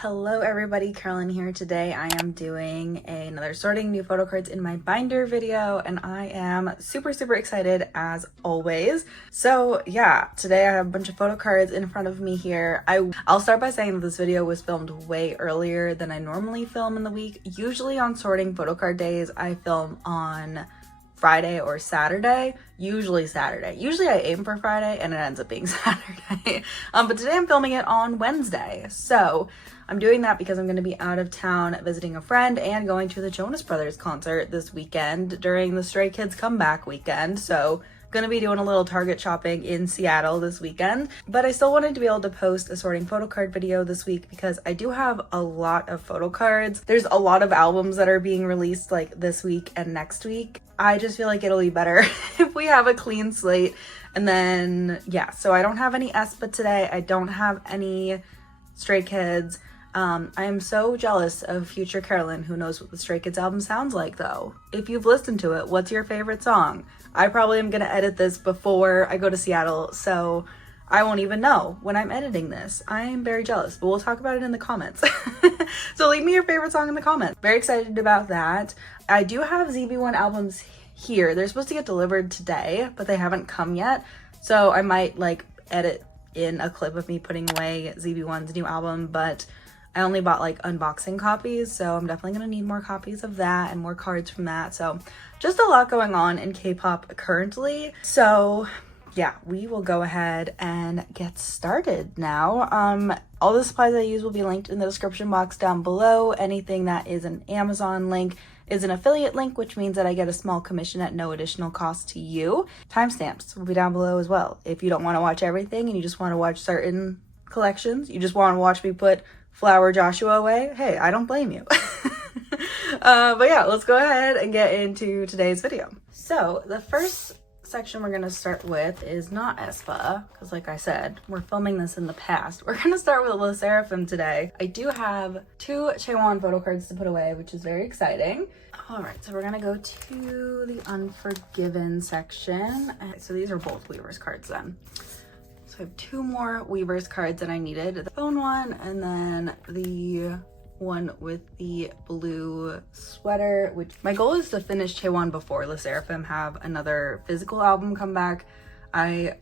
Hello everybody, Carolyn here. Today I am doing another sorting new photo cards in my binder video and I am super excited as always. So yeah, today I have a bunch of photo cards in front of me here. I'll start by saying that this video was filmed way earlier than I normally film in the week. Usually on sorting photo card days I film on Friday or Saturday, usually Saturday. Usually I aim for Friday and it ends up being Saturday. But today I'm filming it on Wednesday. So I'm doing that because I'm going to be out of town visiting a friend and going to the Jonas Brothers concert this weekend during the Stray Kids comeback weekend. So gonna be doing a little Target shopping in Seattle this weekend, but I still wanted to be able to post a sorting photo card video this week because I do have a lot of photo cards. There's a lot of albums that are being released like this week and next week. I just feel like it'll be better if we have a clean slate. And then yeah, so I don't have any aespa today. I don't have any Stray Kids. I am so jealous of future Carolyn who knows what the Stray Kids album sounds like though. If you've listened to it, what's your favorite song? I probably am gonna edit this before I go to Seattle, so I won't even know when I'm editing this. I am very jealous, but we'll talk about it in the comments. So leave me your favorite song in the comments. Very excited about that. I do have ZB1 albums here. They're supposed to get delivered today, but they haven't come yet. So I might like edit in a clip of me putting away ZB1's new album, but I only bought like unboxing copies, so I'm definitely gonna need more copies of that and more cards from that. So just a lot going on in K-pop currently. So yeah, we will go ahead and get started now. All the supplies I use will be linked in the description box down below. Anything that is an Amazon link is an affiliate link, which means that I get a small commission at no additional cost to you. Timestamps will be down below as well. If you don't want to watch everything and you just want to watch certain collections, you just want to watch me put Flower Joshua away, hey, I don't blame you. But yeah, let's go ahead and get into today's video. So the first section we're gonna start with is not aespa, because like I said, we're filming this in the past. We're gonna start with Sserafim today. I do have 2 Chaewon photo cards to put away, which is very exciting. All right, so we're gonna go to the Unforgiven section. So these are both Weavers cards then. So I have 2 more Weavers cards that I needed. The phone one and then the one with the blue sweater, which my goal is to finish Chaewon before Sserafim have another physical album come back. I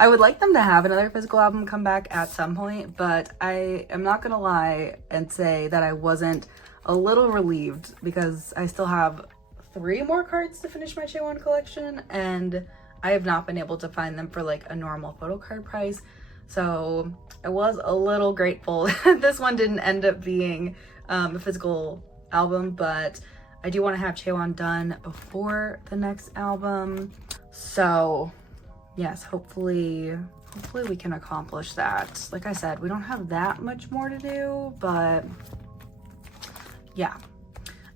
would like them to have another physical album come back at some point, but I am not gonna lie and say that I wasn't a little relieved because I still have 3 more cards to finish my Chaewon collection and I have not been able to find them for like a normal photo card price. So I was a little grateful that this one didn't end up being a physical album, but I do want to have Chaewon done before the next album. So yes, hopefully we can accomplish that. Like I said, we don't have that much more to do, but yeah.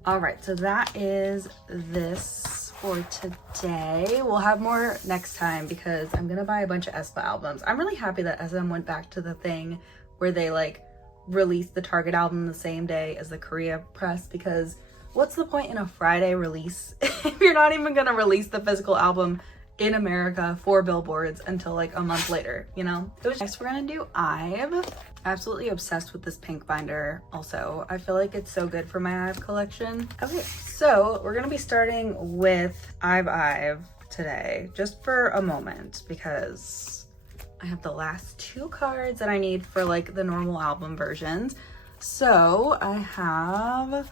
All right, so that is this for today. We'll have more next time because I'm gonna buy a bunch of aespa albums. I'm really happy that SM went back to the thing where they like released the Target album the same day as the Korea press, because what's the point in a Friday release if you're not even gonna release the physical album in America for billboards until like a month later, you know? Next we're gonna do IVE. Absolutely obsessed with this pink binder also. I feel like it's so good for my IVE collection. Okay, so we're gonna be starting with IVE today, just for a moment, because I have the last 2 cards that I need for like the normal album versions. So I have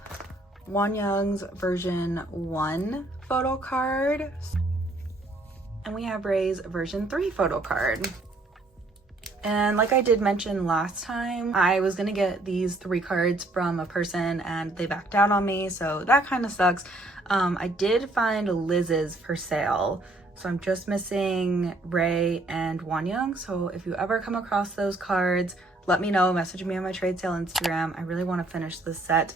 Wonyoung's version 1 photo card, and we have RIIZE version 3 photo card. And like I did mention last time, I was gonna get these 3 cards from a person and they backed out on me, so that kind of sucks. I did find Liz's for sale, so I'm just missing Ray and Wonyoung. So if you ever come across those cards, let me know, message me on my trade sale Instagram. I really want to finish this set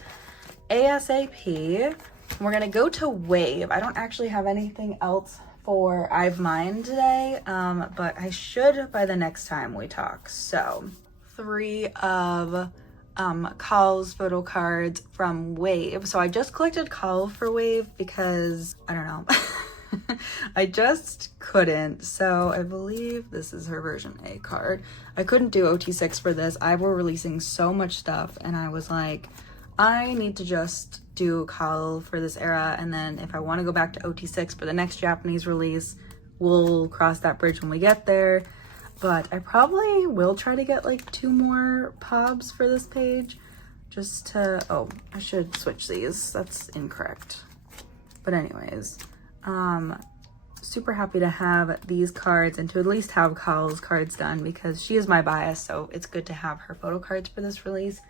ASAP. We're gonna go to Wave. I don't actually have anything else for IVE Mine today, but I should by the next time we talk. So 3 of Call's photo cards from Wave. So I just collected Call for Wave because I don't know. I just couldn't. So I believe this is her version A card. I couldn't do OT6 for this. IVE were releasing so much stuff and I was like, I need to just do Kal for this era, and then if I want to go back to OT6 for the next Japanese release, we'll cross that bridge when we get there. But I probably will try to get like 2 more pobs for this page just to, oh, I should switch these. That's incorrect. But anyways, super happy to have these cards and to at least have Kal's cards done because she is my bias, so it's good to have her photo cards for this release.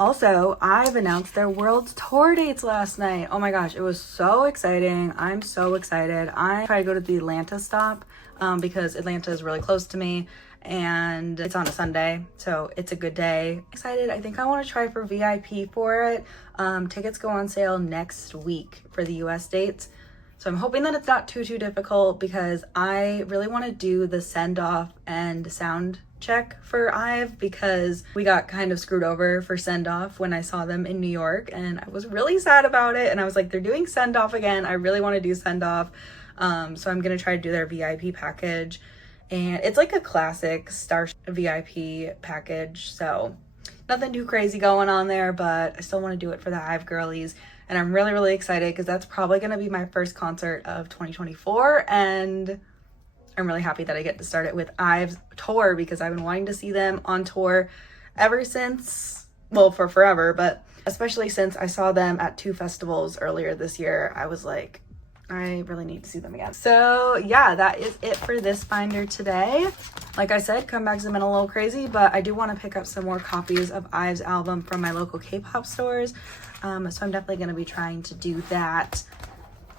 Also, IVE announced their world tour dates last night. Oh my gosh, it was so exciting. I'm so excited. I try to go to the Atlanta stop because Atlanta is really close to me and it's on a Sunday, so it's a good day. Excited. I think I want to try for VIP for it. Tickets go on sale next week for the US dates. So I'm hoping that it's not too difficult because I really want to do the send off and sound check for IVE because we got kind of screwed over for send off when I saw them in New York and I was really sad about it, and I was like, they're doing send off again. I really want to do send off. So I'm gonna try to do their VIP package, and it's like a classic Star VIP package, so nothing too crazy going on there, but I still want to do it for the IVE girlies. And I'm really excited because that's probably going to be my first concert of 2024, and I'm really happy that I get to start it with IVE's tour because I've been wanting to see them on tour ever since, well, for forever, but especially since I saw them at 2 festivals earlier this year. I was like, I really need to see them again. So yeah, that is it for this binder today. Like I said, comebacks have been a little crazy, but I do want to pick up some more copies of IVE's album from my local K-pop stores. So I'm definitely going to be trying to do that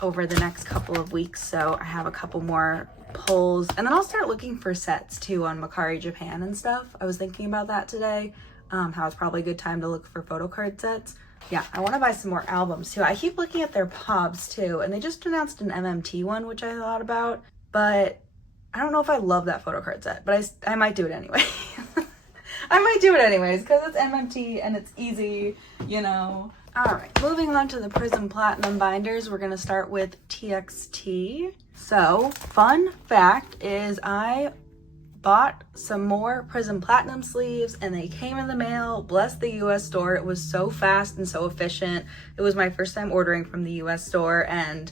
over the next couple of weeks. So I have a couple more pulls, and then I'll start looking for sets too on Mercari Japan and stuff. I was thinking about that today, how it's probably a good time to look for photo card sets. Yeah, I want to buy some more albums too. I keep looking at their pobs too, and they just announced an MMT one, which I thought about, but I don't know if I love that photo card set, but I might do it anyway. I might do it anyways because it's MMT and it's easy, you know. All right, moving on to the Prism Platinum binders, we're gonna start with TXT. So, fun fact is I bought some more Prism Platinum sleeves and they came in the mail. Bless the US store. It was so fast and so efficient. It was my first time ordering from the US store and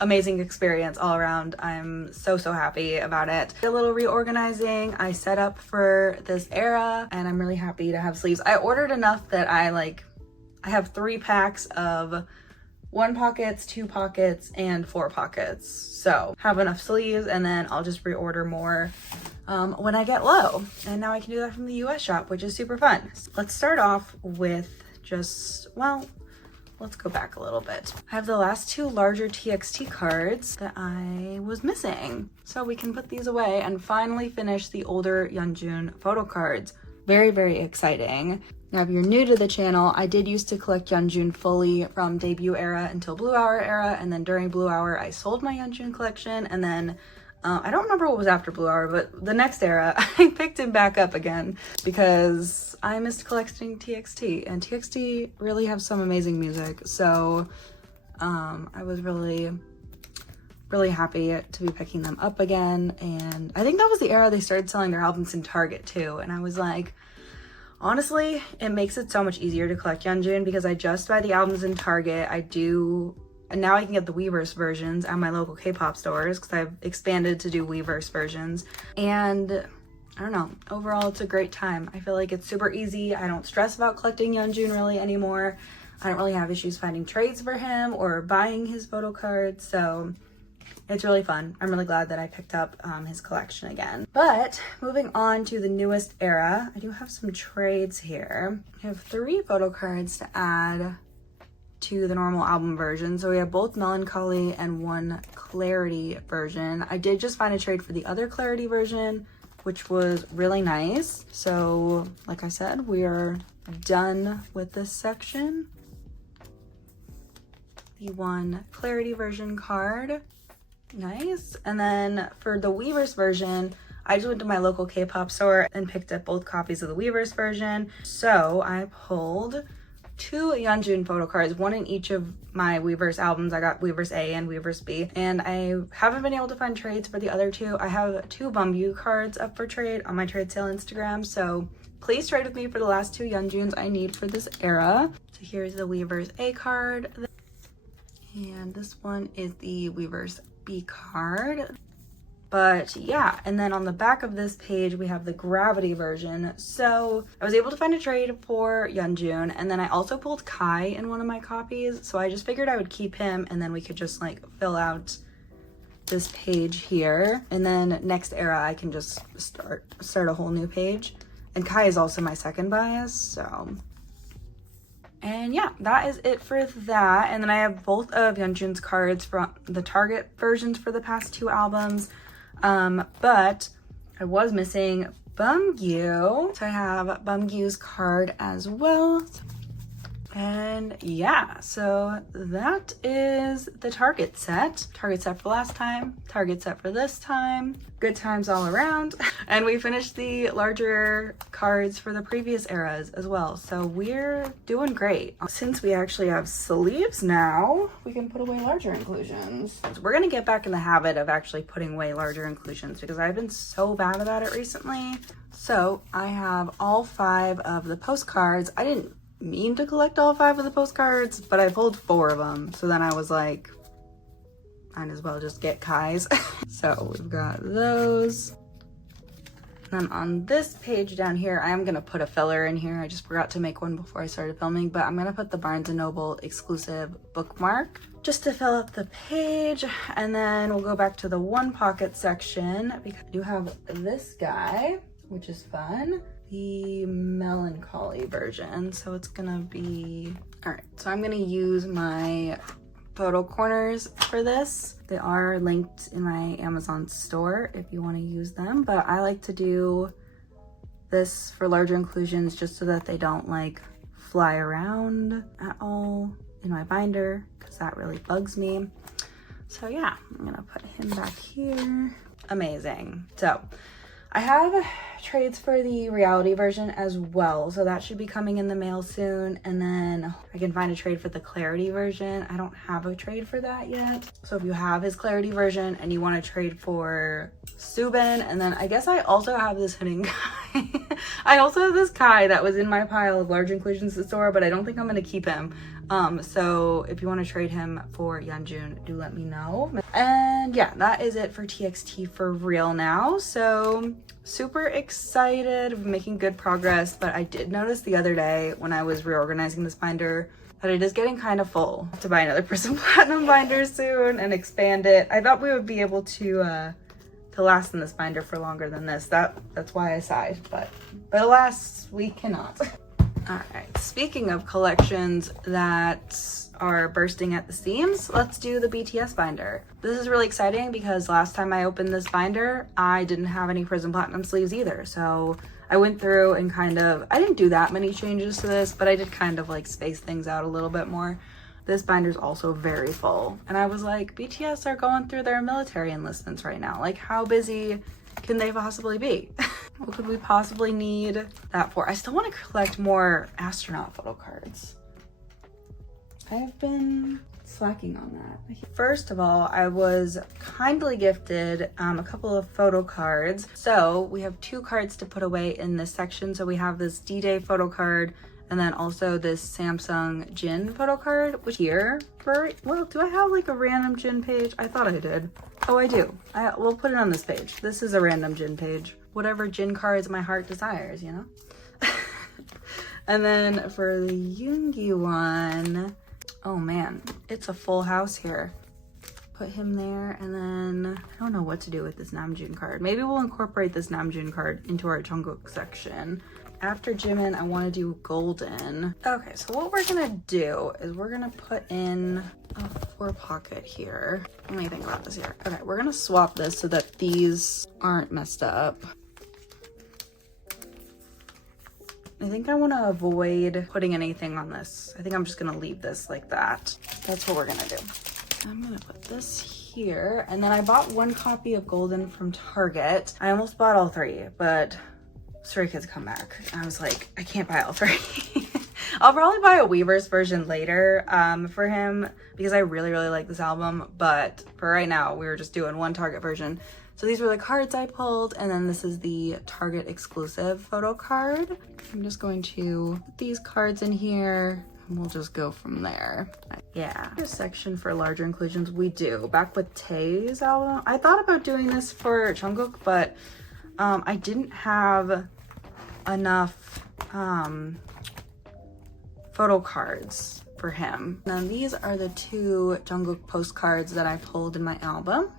amazing experience all around. I'm so happy about it. A little reorganizing I set up for this era and I'm really happy to have sleeves. I ordered enough that I have 3 packs of 1 pockets, 2 pockets, and 4 pockets. So have enough sleeves and then I'll just reorder more when I get low. And now I can do that from the US shop, which is super fun. Let's start off with let's go back a little bit. I have the last 2 larger TXT cards that I was missing. So we can put these away and finally finish the older Yeonjun photo cards. Very exciting. Now, if you're new to the channel, I did used to collect Yeonjun fully from debut era until Blue Hour era, and then during Blue Hour, I sold my Yeonjun collection, and then I don't remember what was after Blue Hour, but the next era, I picked him back up again because I missed collecting TXT, and TXT really have some amazing music, so I was really happy to be picking them up again. And I think that was the era they started selling their albums in Target too, and I was like, honestly, it makes it so much easier to collect Yeonjun because I just buy the albums in Target. And now I can get the Weverse versions at my local K-pop stores because I've expanded to do Weverse versions. And I don't know, overall it's a great time. I feel like it's super easy. I don't stress about collecting Yeonjun really anymore. I don't really have issues finding trades for him or buying his photo cards, so it's really fun. I'm really glad that I picked up his collection again. But moving on to the newest era, I do have some trades here. I have 3 photo cards to add to the normal album version. So we have both Melancholy and 1 Clarity version. I did just find a trade for the other Clarity version, which was really nice. So like I said, we are done with this section. The 1 Clarity version card. Nice. And then for the Weverse version, I just went to my local K-pop store and picked up both copies of the Weverse version. So I pulled 2 Yeonjun photo cards, one in each of my Weverse albums. I got Weverse A and Weverse B, and I haven't been able to find trades for the other 2. I have 2 Bumbu cards up for trade on my trade sale Instagram, so please trade with me for the last 2 Yeonjuns I need for this era. So here's the Weverse A card, and this one is the Weverse B card. But yeah, and then on the back of this page, we have the Gravity version. So I was able to find a trade for Yeonjun, and then I also pulled Kai in one of my copies. So I just figured I would keep him, and then we could just like fill out this page here. And then next era, I can just start a whole new page. And Kai is also my second bias, so. And yeah, that is it for that. And then I have both of Yeonjun's cards from the Target versions for the past 2 albums. But I was missing Bumgyu, so I have Bumgyu's card as well. And yeah, so that is the Target set. Target set for last time, Target set for this time. Good times all around. And we finished the larger cards for the previous eras as well. So we're doing great. Since we actually have sleeves now, we can put away larger inclusions. So we're gonna get back in the habit of actually putting away larger inclusions because I've been so bad about it recently. So I have all 5 of the postcards. I didn't mean to collect all 5 of the postcards, but I pulled 4 of them. So then I was like, might as well just get Kai's. So we've got those. And then on this page down here, I am gonna put a filler in here. I just forgot to make one before I started filming, but I'm gonna put the Barnes & Noble exclusive bookmark just to fill up the page. And then we'll go back to the one pocket section because I do have this guy, which is fun. The melancholy version, so it's gonna be all right. So I'm gonna use my photo corners for this. They are linked in my Amazon store if you want to use them, but I like to do this for larger inclusions just so that they don't like fly around at all in my binder because that really bugs me. So yeah, I'm gonna put him back here. Amazing. So I have trades for the reality version as well, so that should be coming in the mail soon. And then I can find a trade for the clarity version. I don't have a trade for that yet. So if you have his clarity version and you want to trade for Subin, and then I guess I also have this hidden Kai. I also have this Kai that was in my pile of large inclusions to store, but I don't think I'm going to keep him. So if you want to trade him for Yeonjun, do let me know. And yeah, that is it for TXT for real now. So super excited, making good progress, but I did notice the other day when I was reorganizing this binder that it is getting kind of full. I have to buy another Prism Platinum binder soon and expand it. I thought we would be able to last in this binder for longer than this. That's why I sighed, but alas, we cannot. All right, speaking of collections that are bursting at the seams, let's do the BTS binder. This is really exciting because last time I opened this binder, I didn't have any Prism Platinum sleeves either. So I went through and I didn't do that many changes to this, but I did kind of like space things out a little bit more. This binder's also very full. And I was like, BTS are going through their military enlistments right now. Like, how busy can they possibly be? What could we possibly need that for? I still want to collect more astronaut photo cards. I've been slacking on that. First of all, I was kindly gifted a couple of photo cards. So we have 2 cards to put away in this section. So we have this D-Day photo card and then also this Samsung Jin photo card, which here for, well, do I have like a random Jin page? I thought I did. Oh, I do. We'll put it on this page. This is a random Jin page. Whatever Jin cards my heart desires, you know? And then for the Yoongi one, oh man, it's a full house here. Put him there, and then I don't know what to do with this Namjoon card. Maybe we'll incorporate this Namjoon card into our Jungkook section. After Jimin, I want to do Golden. Okay, so what we're gonna do is we're gonna put in a 4 pocket here. Let me think about this here. Okay, we're gonna swap this so that these aren't messed up. I think I want to avoid putting anything on this. I think I'm just gonna leave this like that. That's what we're gonna do. I'm gonna put this here, and then I bought 1 copy of Golden from Target. I almost bought all 3, but Stray Kids come back. I was like, I can't buy all 3. I'll probably buy a Weverse version later for him because I really, really like this album. But for right now, we were just doing one Target version. So these were the cards I pulled, and then this is the Target exclusive photo card. I'm just going to put these cards in here, and we'll just go from there. Yeah, here's a section for larger inclusions. We do. Back with Tae's album. I thought about doing this for Jungkook, but I didn't have enough photo cards for him. Now these are the 2 Jungkook postcards that I pulled in my album.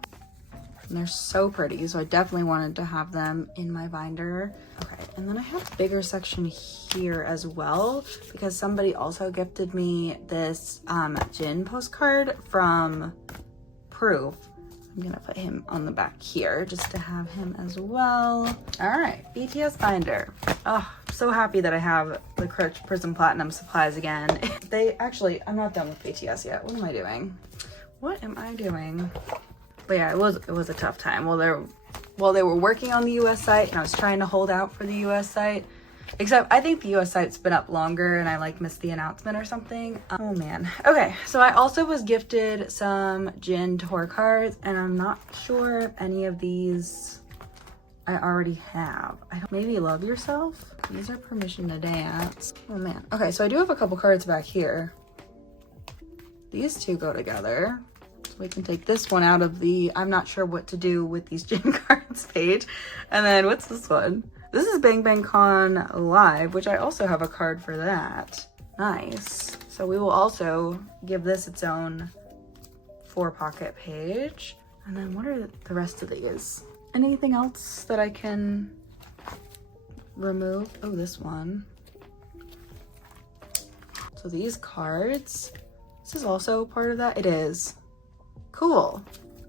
And they're so pretty, so I definitely wanted to have them in my binder. Okay, and then I have a bigger section here as well because somebody also gifted me this Jin postcard from Proof. I'm gonna put him on the back here just to have him as well. All right, BTS binder. Oh, I'm so happy that I have the Prism Platinum supplies again. I'm not done with BTS yet. What am I doing? What am I doing? But yeah, it was a tough time. Well, they were working on the US site and I was trying to hold out for the US site. Except I think the US site's been up longer and I like missed the announcement or something. Oh man. Okay, so I also was gifted some Jin tour cards and I'm not sure if any of these I already have. Maybe Love Yourself? These are Permission to Dance. Oh man. Okay, so I do have a couple cards back here. These 2 go together. So we can take this one out of the I'm not sure what to do with these Jin cards page. And then what's this one? This is Bang Bang Con Live, which I also have a card for that. Nice. So we will also give this its own 4-pocket page. And then what are the rest of these? Anything else that I can remove? Oh, this one. So these cards, this is also part of that? It is. Cool.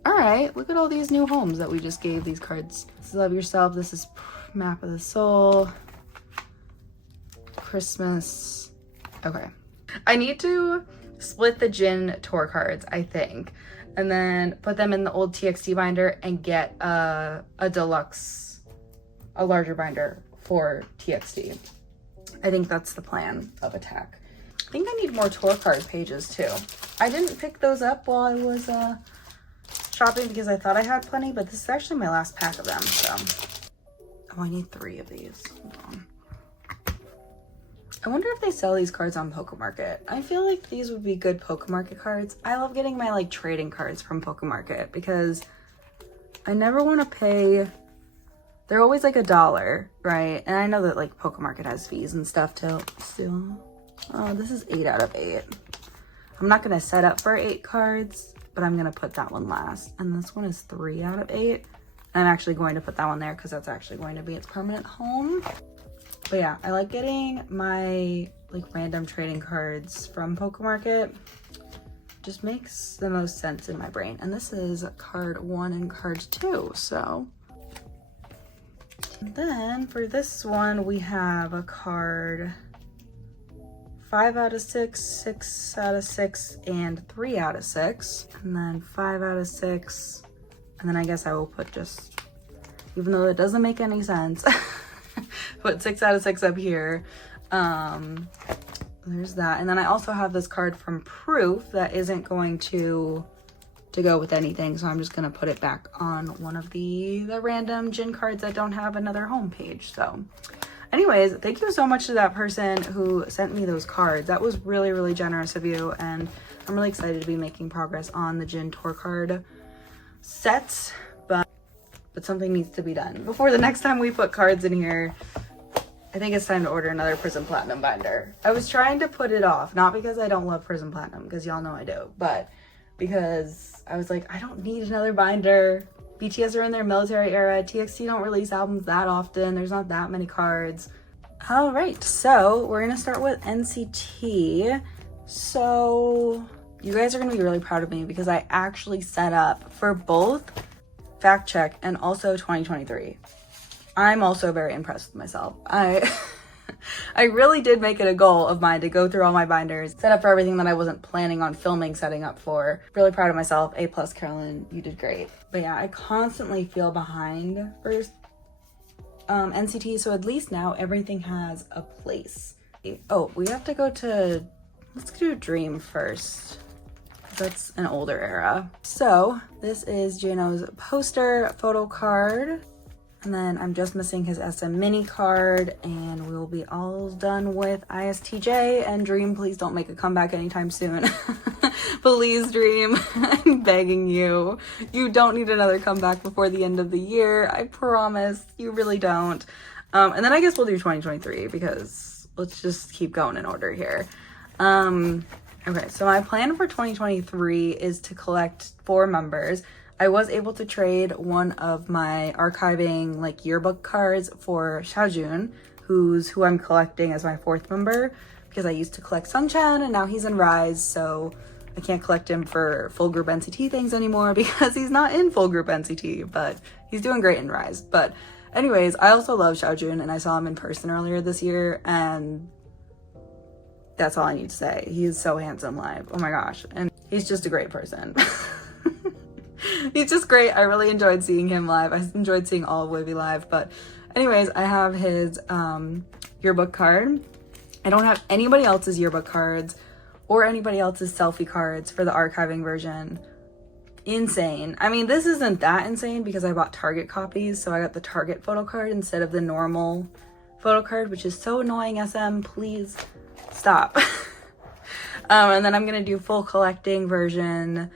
All right, look at all these new homes that we just gave these cards. This is Love Yourself. This is Map of the Soul. Christmas. Okay. I need to split the Jin tour cards, I think, and then put them in the old TXT binder and get a deluxe, a larger binder for TXT. I think that's the plan of attack. I think I need more tour card pages too. I didn't pick those up while I was shopping because I thought I had plenty, but this is actually my last pack of them, so. Oh, I need 3 of these. Hold on. I wonder if they sell these cards on Pokemarket. I feel like these would be good Pokemarket cards. I love getting my like trading cards from Pokemarket because I never want to pay. They're always like $1, right? And I know that like Pokemarket has fees and stuff too. Still. Oh, this is 8 out of 8. I'm not going to set up for 8 cards, but I'm going to put that one last. And this one is 3 out of 8. I'm actually going to put that one there because that's actually going to be its permanent home. But yeah, I like getting my like random trading cards from Pokemarket. Just makes the most sense in my brain. And this is card 1 and card 2, so. And then for this one, we have a card 5 out of 6, 6 out of 6, and 3 out of 6. And then 5 out of 6. And then I guess I will put just, even though it doesn't make any sense, put 6 out of 6 up here. There's that. And then I also have this card from Proof that isn't going to go with anything. So I'm just going to put it back on one of the random Jin cards that don't have another home page. So anyways, thank you so much to that person who sent me those cards. That was really, really generous of you. And I'm really excited to be making progress on the Jin tour card sets, but something needs to be done before the next time we put cards in here. I think it's time to order another Prism Platinum binder. I was trying to put it off, not because I don't love Prism Platinum, because y'all know I do, but because I was like, I don't need another binder. BTS are in their military era. TXT don't release albums that often. There's not that many cards. All right, so we're gonna start with NCT. So you guys are gonna be really proud of me because I actually set up for both Fact Check and also 2023. I'm also very impressed with myself. I really did make it a goal of mine to go through all my binders, set up for everything that I wasn't planning on filming, setting up for. Really proud of myself. A+, Carolyn, you did great. But yeah, I constantly feel behind for NCT, so at least now everything has a place. Oh, we have to go to, let's do Dream first. That's an older era. So this is Jano's poster photo card. And then I'm just missing his SM mini card, and we will be all done with ISTJ. And Dream, please don't make a comeback anytime soon. Please, Dream, I'm begging you. You don't need another comeback before the end of the year. I promise. You really don't. And then I guess we'll do 2023 because let's just keep going in order here. Okay, so my plan for 2023 is to collect 4 members. I was able to trade one of my archiving like yearbook cards for Xiaojun, who I'm collecting as my 4th member, because I used to collect Sunshine and now he's in RIIZE, so I can't collect him for full group NCT things anymore because he's not in full group NCT, but he's doing great in RIIZE. But anyways, I also love Xiaojun, and I saw him in person earlier this year, and that's all I need to say. He's so handsome live. Oh my gosh. And he's just a great person. He's just great. I really enjoyed seeing him live. I enjoyed seeing all of Wavy live. But anyways, I have his yearbook card. I don't have anybody else's yearbook cards or anybody else's selfie cards for the archiving version. Insane. I mean, this isn't that insane because I bought Target copies, so I got the Target photo card instead of the normal photo card, which is so annoying. SM, please stop. And then I'm gonna do full collecting version.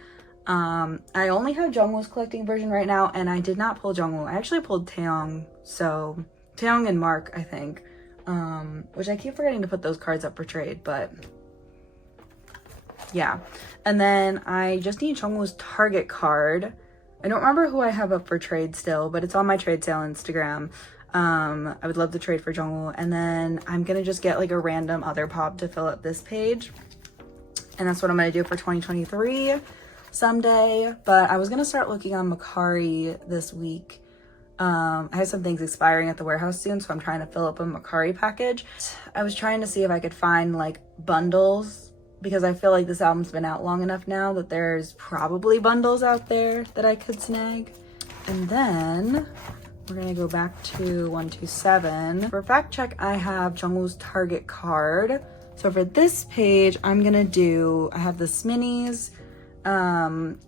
I only have Jungwoo's collecting version right now, and I did not pull Jungwoo. I actually pulled Taeyong, so Taeyong and Mark, I think, which I keep forgetting to put those cards up for trade, but yeah. And then I just need Jungwoo's Target card. I don't remember who I have up for trade still, but it's on my trade sale Instagram. I would love to trade for Jungwoo, and then I'm gonna just get like a random other pop to fill up this page, and that's what I'm gonna do for 2023 someday. But I was gonna start looking on Mercari this week. I have some things expiring at the warehouse soon, so I'm trying to fill up a Mercari package. I was trying to see if I could find like bundles, because I feel like this album's been out long enough now that there's probably bundles out there that I could snag. And then we're gonna go back to 127. For fact check, I have Jungwoo's Target card. So for this page, I'm gonna do, I have the Sminis,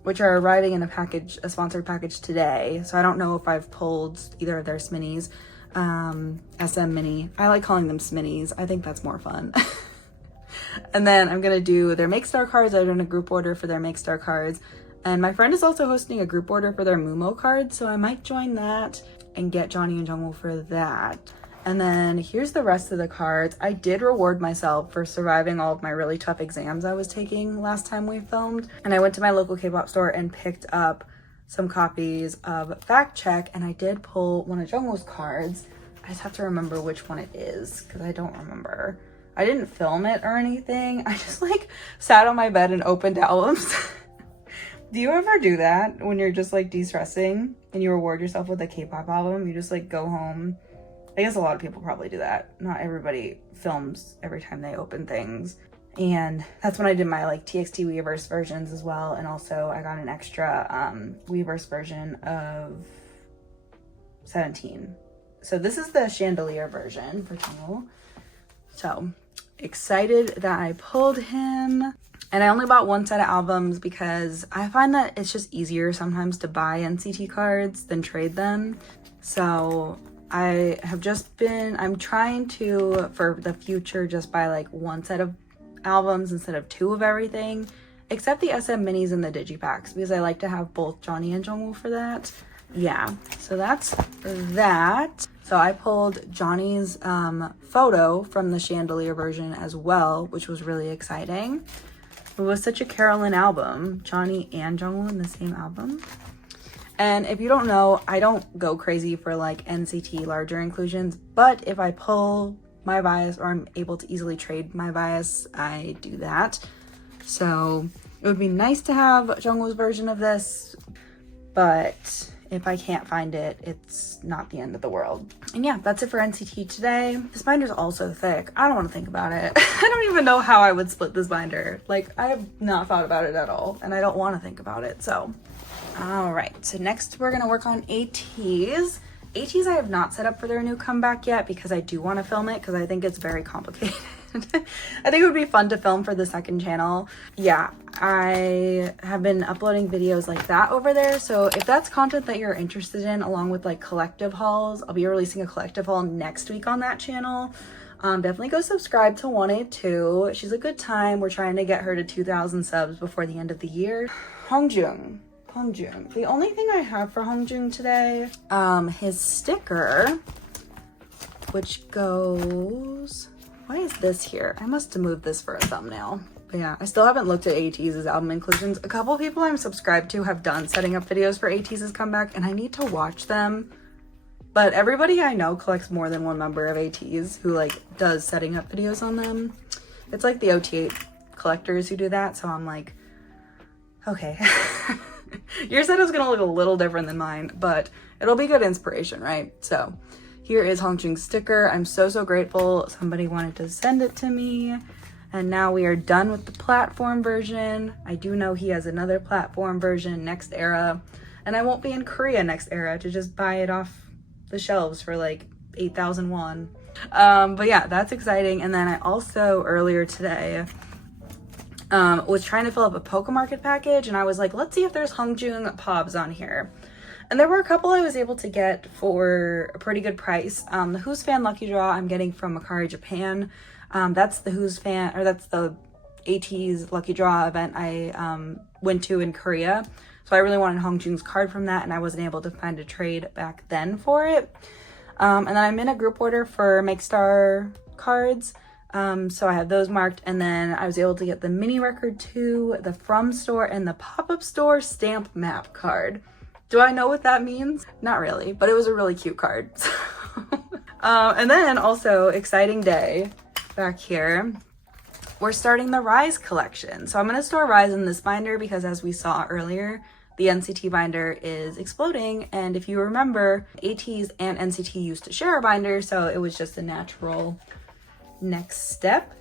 which are arriving in a package, a sponsored package today. So I don't know if I've pulled either of their Sminis. SM Mini. I like calling them Sminis. I think that's more fun. And then I'm gonna do their Make Star cards. I've done a group order for their Make Star cards. And my friend is also hosting a group order for their Mumo cards, so I might join that and get Johnny and Jungwoo for that. And then here's the rest of the cards. I did reward myself for surviving all of my really tough exams I was taking last time we filmed. And I went to my local Kpop store and picked up some copies of Fact Check, and I did pull one of Jungwoo's cards. I just have to remember which one it is because I don't remember. I didn't film it or anything. I just like sat on my bed and opened albums. Do you ever do that when you're just like de-stressing and you reward yourself with a K-pop album? You just like go home. I guess a lot of people probably do that. Not everybody films every time they open things. And that's when I did my like TXT Weverse versions as well. And also I got an extra Weverse version of 17. So this is the Chandelier version for Jungwoo. So excited that I pulled him. And I only bought one set of albums because I find that it's just easier sometimes to buy NCT cards than trade them. So I have just been, I'm trying to, for the future, just buy like one set of albums instead of 2 of everything, except the SM Minis and the Digipacks, because I like to have both Johnny and Jungwoo for that. Yeah, so that's that. So I pulled Johnny's photo from the Chandelier version as well, which was really exciting. It was such a Carolyn album, Johnny and Jungwoo in the same album. And if you don't know, I don't go crazy for like NCT larger inclusions, but if I pull my bias or I'm able to easily trade my bias, I do that. So it would be nice to have Jungwoo's version of this, but if I can't find it, it's not the end of the world. And yeah, that's it for NCT today. This binder's also thick. I don't want to think about it. I don't even know how I would split this binder. Like, I have not thought about it at all, and I don't want to think about it, so. All right, so next we're gonna work on ATEEZ. ATEEZ I have not set up for their new comeback yet because I do want to film it because I think it's very complicated. I think it would be fun to film for the second channel. Yeah, I have been uploading videos like that over there. So if that's content that you're interested in, along with like collective hauls, I'll be releasing a collective haul next week on that channel. Definitely go subscribe to Wonho. She's a good time. We're trying to get her to 2,000 subs before the end of the year. Hongjung. The only thing I have for Hongjung today, his sticker, which goes... Why is this here? I must have moved this for a thumbnail. But yeah, I still haven't looked at ATEEZ's album inclusions. A couple of people I'm subscribed to have done setting up videos for ATEEZ's comeback, and I need to watch them. But everybody I know collects more than one member of ATEEZ who like does setting up videos on them. It's like the OT8 collectors who do that, so I'm like, okay. Your set is gonna look a little different than mine, but it'll be good inspiration, right? So here is Hongjung's sticker. I'm so grateful somebody wanted to send it to me. And now we are done with the platform version. I do know he has another platform version next era. And I won't be in Korea next era to just buy it off the shelves for like 8,000 won. But yeah, that's exciting. And then I also earlier today was trying to fill up a Pokemarket package. And I was like, let's see if there's Hongjung Pobs on here. And there were a couple I was able to get for a pretty good price. The Who's Fan Lucky Draw I'm getting from Makari Japan. That's the Who's Fan, or that's the ATEEZ Lucky Draw event I went to in Korea. So I really wanted Hongjung's card from that, and I wasn't able to find a trade back then for it. And then I'm in a group order for Make Star cards. So I have those marked, and then I was able to get the mini record 2, the From Store, and the pop-up store stamp map card. Do I know what that means? Not really, but it was a really cute card. And then also, exciting day back here. We're starting the RIIZE collection. So I'm going to store RIIZE in this binder because as we saw earlier, the NCT binder is exploding. And if you remember, ATEEZ and NCT used to share a binder, so it was just a natural next step.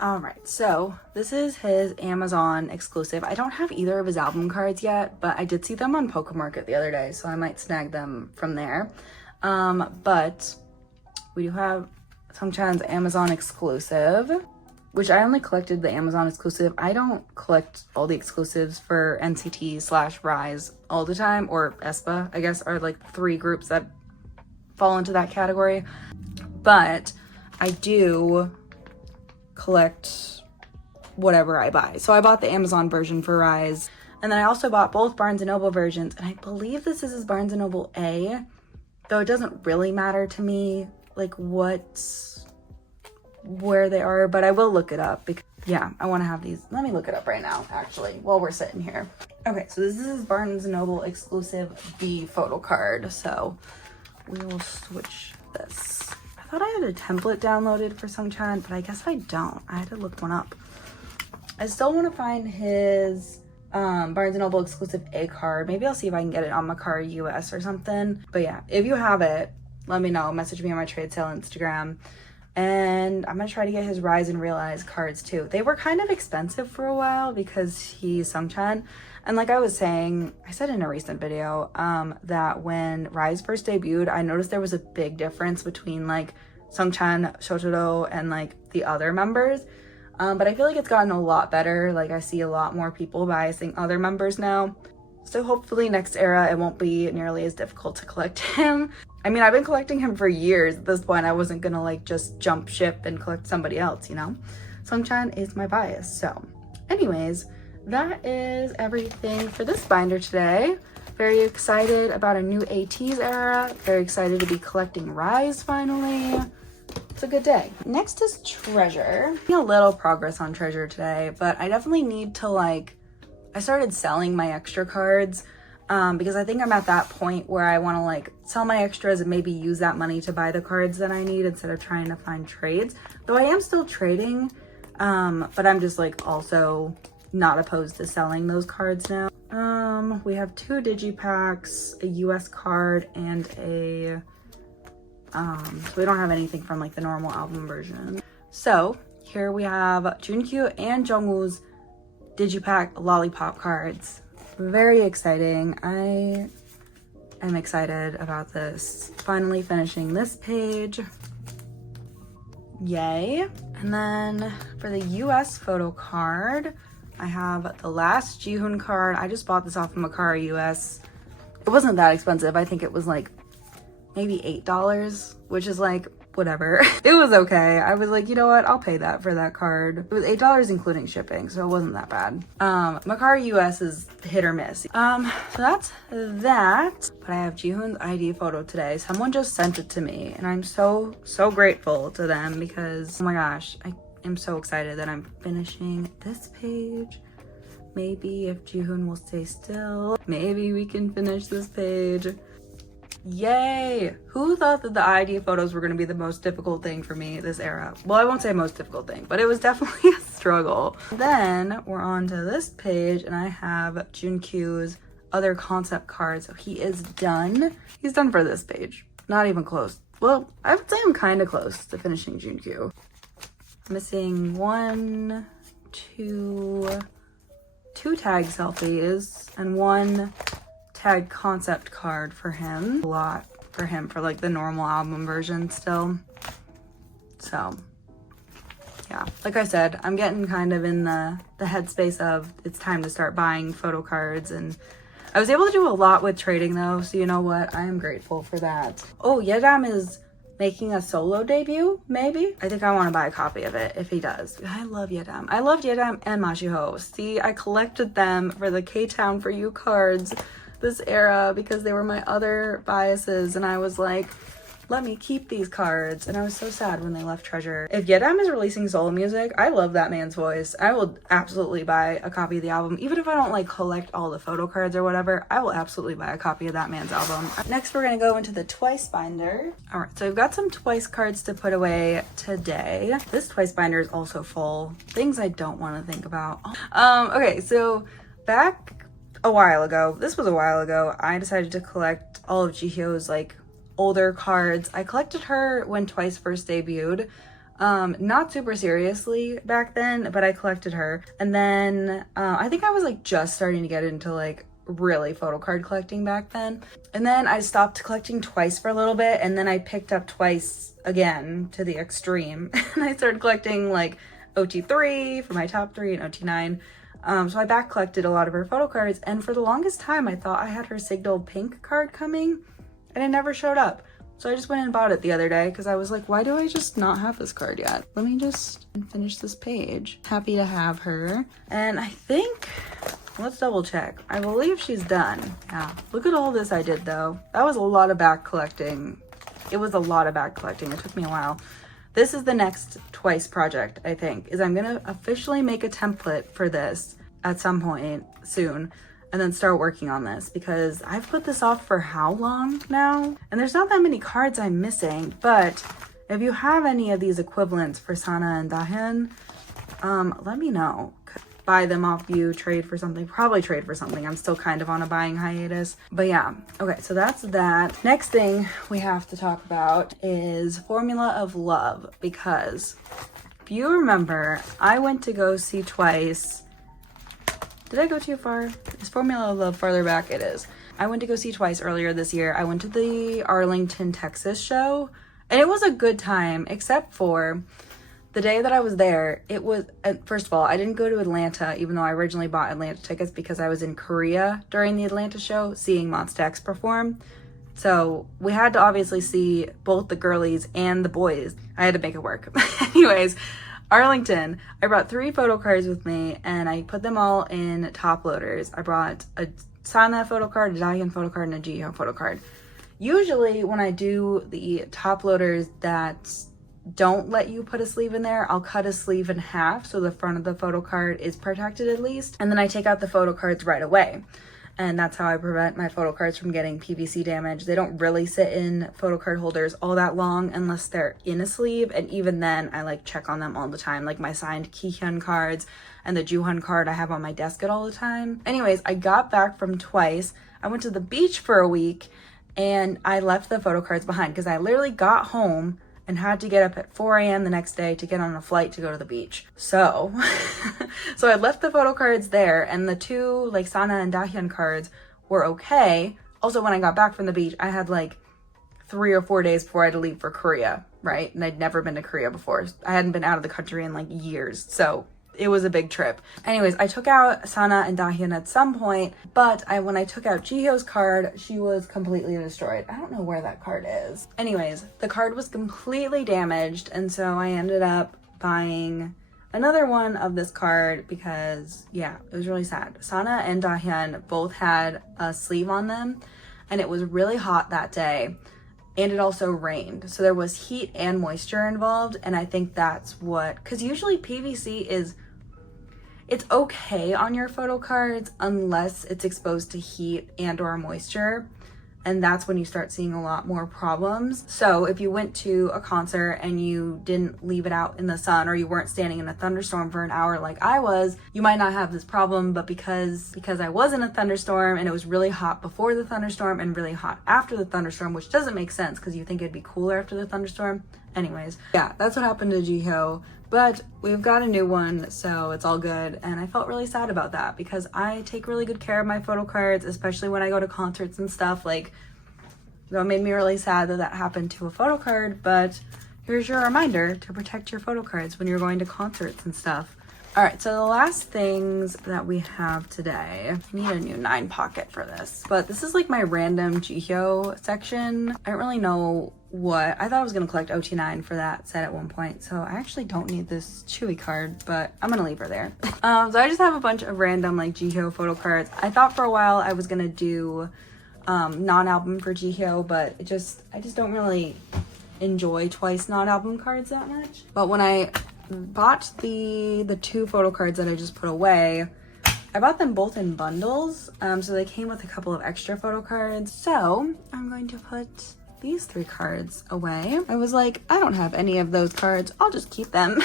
All right, so this is his Amazon exclusive. I don't have either of his album cards yet, but I did see them on Pokemarket the other day, so I might snag them from there. But we do have Sungchan's Amazon exclusive, which I only collected the Amazon exclusive. I don't collect all the exclusives for NCT/RIIZE all the time, or aespa, I guess, are like 3 groups that fall into that category. But I do collect whatever I buy. So I bought the Amazon version for RIIZE, and then I also bought both Barnes & Noble versions, and I believe this is his Barnes & Noble A, though it doesn't really matter to me like where they are, but I will look it up because yeah, I want to have these. Let me look it up right now actually while we're sitting here. Okay, so this is his Barnes & Noble exclusive B photo card, so we will switch this. I thought I had a template downloaded for Sungchan, but I guess I don't. I had to look one up. I still want to find his Barnes & Noble exclusive A card. Maybe I'll see if I can get it on Makari US or something. But yeah, if you have it, let me know. Message me on my trade sale Instagram. And I'm going to try to get his RIIZE and RIIZE cards too. They were kind of expensive for a while because he's Sungchan. And like I was saying, I said in a recent video that when RIIZE first debuted, I noticed there was a big difference between like Sungchan, Shotaro, and like the other members. But I feel like it's gotten a lot better. Like I see a lot more people biasing other members now. So hopefully next era, it won't be nearly as difficult to collect him. I mean, I've been collecting him for years. At this point, I wasn't gonna like just jump ship and collect somebody else, you know? Sungchan is my bias. So anyways, that is everything for this binder today. Very excited about a new ATEEZ era. Very excited to be collecting RIIZE finally. It's a good day. Next is Treasure. A little progress on Treasure today, but I definitely need to like, I started selling my extra cards because I think I'm at that point where I want to like sell my extras and maybe use that money to buy the cards that I need instead of trying to find trades. Though I am still trading, but I'm just like also not opposed to selling those cards now. We have 2 digipacks, a US card, and a so we don't have anything from like the normal album version. So here we have Junkyu and Jungwoo's digipack lollipop cards. Very exciting. I am excited about this. Finally finishing this page. Yay. And then for the US photo card, I have the last Jihoon card. I just bought this off of Mercari US. It wasn't that expensive. I think it was like maybe $8, which is like whatever. It was okay. I was like, you know what? I'll pay that for that card. It was $8 including shipping, so it wasn't that bad. Mercari US is hit or miss. So that's that. But I have Jihoon's ID photo today. Someone just sent it to me, and I'm so grateful to them because, oh my gosh, I am so excited that I'm finishing this page. Maybe if Jihoon will stay still, maybe we can finish this page. Yay! Who thought that the ID photos were going to be the most difficult thing for me this era? Well, I won't say most difficult thing, but it was definitely a struggle. Then we're on to this page, and I have Junkyu's other concept cards. So he is done. He's done for this page. Not even close. Well, I would say I'm kind of close to finishing Junkyu. Missing two tag selfies and one tag concept card for him. A lot for him for like the normal album version still. So yeah, like I said, I'm getting kind of in the headspace of it's time to start buying photo cards, and I was able to do a lot with trading though, so you know what, I am grateful for that. Oh, Yedam is making a solo debut, maybe? I think I want to buy a copy of it if he does. I love Yedam. I loved Yedam and Mashiho. See, I collected them for the K-Town For You cards this era because they were my other biases, and I was like, let me keep these cards, and I was so sad when they left Treasure. If Yedam is releasing solo music, I love that man's voice. I will absolutely buy a copy of the album. Even if I don't like collect all the photo cards or whatever, I will absolutely buy a copy of that man's album. Next, we're gonna go into the Twice binder. All right, so I've got some Twice cards to put away today. This Twice binder is also full. Things I don't want to think about. Okay, so back a while ago, I decided to collect all of Jihyo's like older cards. I collected her when Twice first debuted. Not super seriously back then, but I collected her. And then I think I was like just starting to get into like really photo card collecting back then. And then I stopped collecting Twice for a little bit, and then I picked up Twice again to the extreme. And I started collecting like OT3 for my top 3 and OT9. So I back collected a lot of her photo cards, and for the longest time I thought I had her Signal Pink card coming, and it never showed up. So I just went and bought it the other day because I was like, why do I just not have this card yet? Let me just finish this page. Happy to have her. And I think, let's double check. I believe she's done. Yeah, look at all this I did though. That was a lot of back collecting. It was a lot of back collecting. It took me a while. This is the next Twice project, I think, is I'm gonna officially make a template for this at some point soon and then start working on this because I've put this off for how long now? And there's not that many cards I'm missing, but if you have any of these equivalents for Sana and Dahyun, let me know. Buy them off you, trade for something, probably trade for something. I'm still kind of on a buying hiatus, but yeah. Okay, so that's that. Next thing we have to talk about is Formula of Love, because if you remember, I went to go see Twice. Did I go too far? Is Formula of Love farther back? It is. I went to go see Twice earlier this year. I went to the Arlington, Texas show, and it was a good time, except for the day that I was there. It was, first of all, I didn't go to Atlanta, even though I originally bought Atlanta tickets because I was in Korea during the Atlanta show seeing Monsta X perform. So we had to obviously see both the girlies and the boys. I had to make it work. Anyways, Arlington, I brought 3 photo cards with me and I put them all in top loaders. I brought a Sana photo card, a Dahyun photo card, and a Jihyo photo card. Usually when I do the top loaders that don't let you put a sleeve in there, I'll cut a sleeve in half so the front of the photo card is protected at least, and then I take out the photo cards right away. And that's how I prevent my photo cards from getting PVC damage. They don't really sit in photo card holders all that long unless they're in a sleeve, and even then I like check on them all the time, like my signed Kihyun cards and the Juhan card I have on my desk at all the time. Anyways, I got back from Twice. I went to the beach for a week and I left the photo cards behind because I literally got home and had to get up at 4 a.m. the next day to get on a flight to go to the beach. So, I left the photo cards there, and the 2 like Sana and Dahyun cards were okay. Also, when I got back from the beach, I had like 3 or 4 days before I had to leave for Korea, right? And I'd never been to Korea before. I hadn't been out of the country in like years, so it was a big trip. Anyways, I took out Sana and Dahyun at some point, but when I took out Jihyo's card, she was completely destroyed. I don't know where that card is. Anyways, the card was completely damaged, and so I ended up buying another one of this card because, yeah, it was really sad. Sana and Dahyun both had a sleeve on them, and it was really hot that day. And it also rained. So there was heat and moisture involved. And I think that's what, because usually PVC it's okay on your photo cards unless it's exposed to heat and or moisture. And that's when you start seeing a lot more problems. So if you went to a concert and you didn't leave it out in the sun, or you weren't standing in a thunderstorm for an hour like I was, you might not have this problem. But because I was in a thunderstorm and it was really hot before the thunderstorm and really hot after the thunderstorm, which doesn't make sense because you think it'd be cooler after the thunderstorm. Anyways, yeah, that's what happened to Jihyo. But we've got a new one, so it's all good. And I felt really sad about that because I take really good care of my photo cards, especially when I go to concerts and stuff. Like, it made me really sad that that happened to a photo card, but here's your reminder to protect your photo cards when you're going to concerts and stuff. All right, so the last things that we have today, I need a new 9 pocket for this, but this is like my random Jihyo section. I don't really know what, I thought I was gonna collect OT9 for that set at one point, so I actually don't need this Chewy card, but I'm gonna leave her there. So I just have a bunch of random like Jihyo photo cards. I thought for a while I was gonna do non-album for Jihyo, but I just don't really enjoy twice non-album cards that much. But when I bought the 2 photo cards that I just put away, I bought them both in bundles, so they came with a couple of extra photo cards. So I'm going to put these 3 cards away. I was like, I don't have any of those cards, I'll just keep them.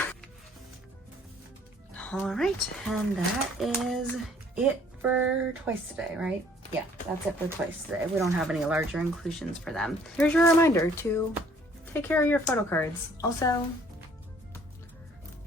All right, and that is it for Twice today, right? Yeah, that's it for Twice today. We don't have any larger inclusions for them. Here's your reminder to take care of your photo cards. Also,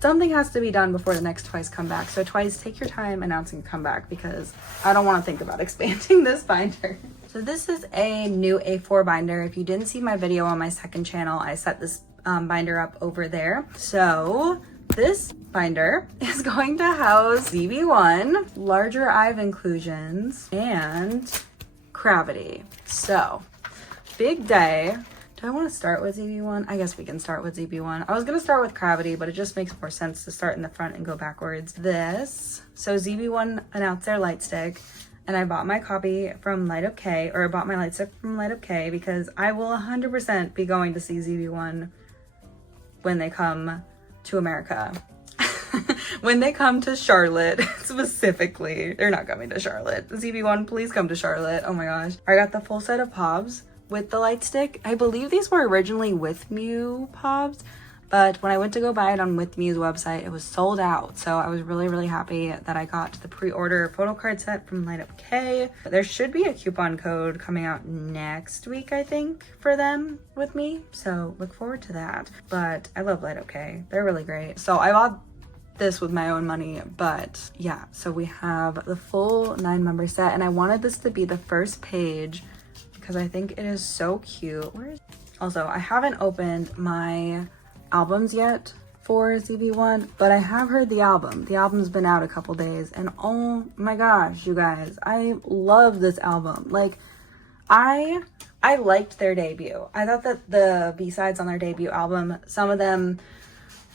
something has to be done before the next Twice comeback. So Twice, take your time announcing comeback because I don't want to think about expanding this binder. So this is a new A4 binder. If you didn't see my video on my second channel, I set this binder up over there. So this binder is going to house ZB1, larger IVE inclusions, and Cravity. So, big day. Do I want to start with ZB1? I guess we can start with ZB1. I was going to start with Cravity, but it just makes more sense to start in the front and go backwards. So ZB1 announced their light stick, and I bought my copy from Light Up K, or I bought my light stick from Light Up K because I will 100% be going to see ZB1 when they come to America. When they come to Charlotte, specifically. They're not coming to Charlotte. ZB1, please come to Charlotte. Oh my gosh. I got the full set of Pobs with the light stick. I believe these were originally with Mew Pobs, but when I went to go buy it on With Mew's website, it was sold out. So I was really, really happy that I got the pre-order photo card set from Light Up K. There should be a coupon code coming out next week, I think, for them with me. So look forward to that. But I love Light Up K. They're really great. So I bought this with my own money, but yeah, so we have the full 9-member set, and I wanted this to be the first page because I think it is so cute. Also, I haven't opened my albums yet for ZB1, but I have heard the album. The album's been out a couple days, and oh my gosh, you guys, I love this album. Like, I liked their debut. I thought that the B-sides on their debut album, some of them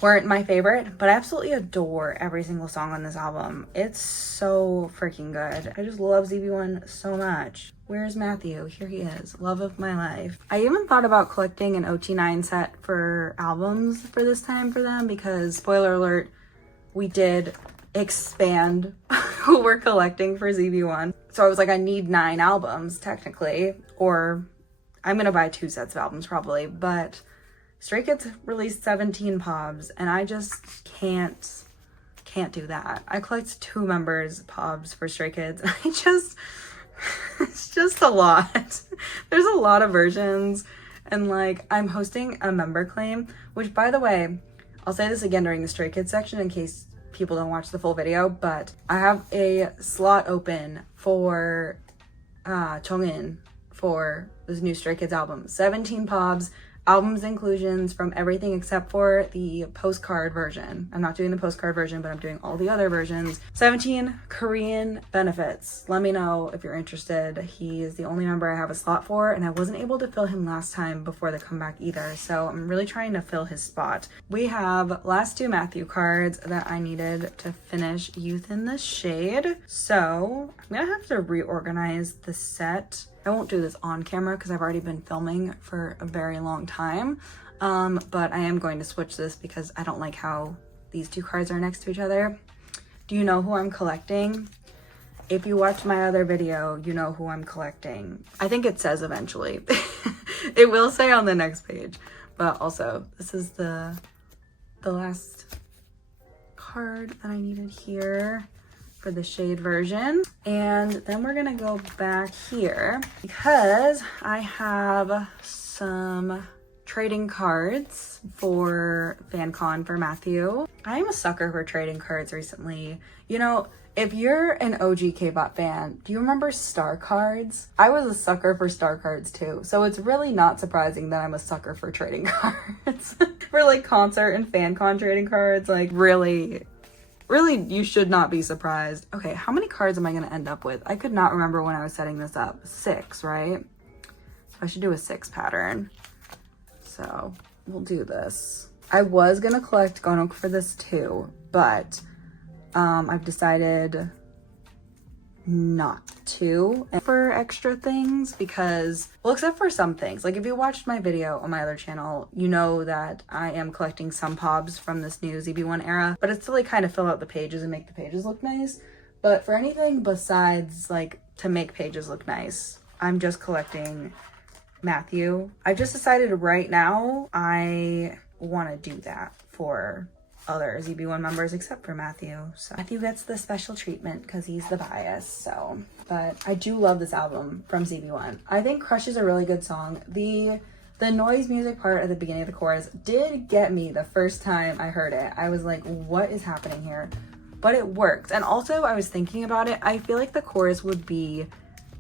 weren't my favorite, but I absolutely adore every single song on this album. It's so freaking good. I just love ZB1 so much. Where's Matthew? Here he is. Love of my life. I even thought about collecting an OT9 set for albums for this time for them because, spoiler alert, we did expand who we're collecting for ZB1. So I was like, I need 9 albums technically, or I'm gonna buy 2 sets of albums probably, but Stray Kids released 17 Pobs, and I just can't do that. I collect 2 members Pobs for Stray Kids, and it's just a lot. There's a lot of versions, and like, I'm hosting a member claim, which, by the way, I'll say this again during the Stray Kids section in case people don't watch the full video, but I have a slot open for Chongin for this new Stray Kids album. 17 POBs, albums inclusions from everything except for the postcard version. I'm not doing the postcard version, but I'm doing all the other versions. 17 Korean benefits. Let me know if you're interested. He is the only member I have a slot for, and I wasn't able to fill him last time before the comeback either, so I'm really trying to fill his spot. We have last 2 Matthew cards that I needed to finish Youth in the Shade, so I'm gonna have to reorganize the set. I won't do this on camera because I've already been filming for a very long time, but I am going to switch this because I don't like how these 2 cards are next to each other. Do you know who I'm collecting? If you watch my other video, you know who I'm collecting. I think it says eventually. It will say on the next page, but also this is the last card that I needed here for the shade version. And then we're gonna go back here because I have some trading cards for FanCon for Matthew. I am a sucker for trading cards recently. You know, if you're an OG K-pop fan, do you remember star cards? I was a sucker for star cards too, so it's really not surprising that I'm a sucker for trading cards. For like concert and FanCon trading cards, like really, you should not be surprised. Okay, how many cards am I gonna end up with? I could not remember when I was setting this up. 6, right? I should do a 6 pattern. So we'll do this. I was gonna collect Wonho for this too, but I've decided not to for extra things because, well, except for some things. Like if you watched my video on my other channel, you know that I am collecting some POBs from this new ZB1 era, but it's to like kind of fill out the pages and make the pages look nice. But for anything besides like to make pages look nice, I'm just collecting Matthew. I just decided right now I want to do that for other ZB1 members except for Matthew. So Matthew gets the special treatment because he's the bias. So, but I do love this album from ZB1. I think Crush is a really good song. The noise music part at the beginning of the chorus did get me the first time I heard it. I was like, what is happening here? But it works. And also I was thinking about it. I feel like the chorus would be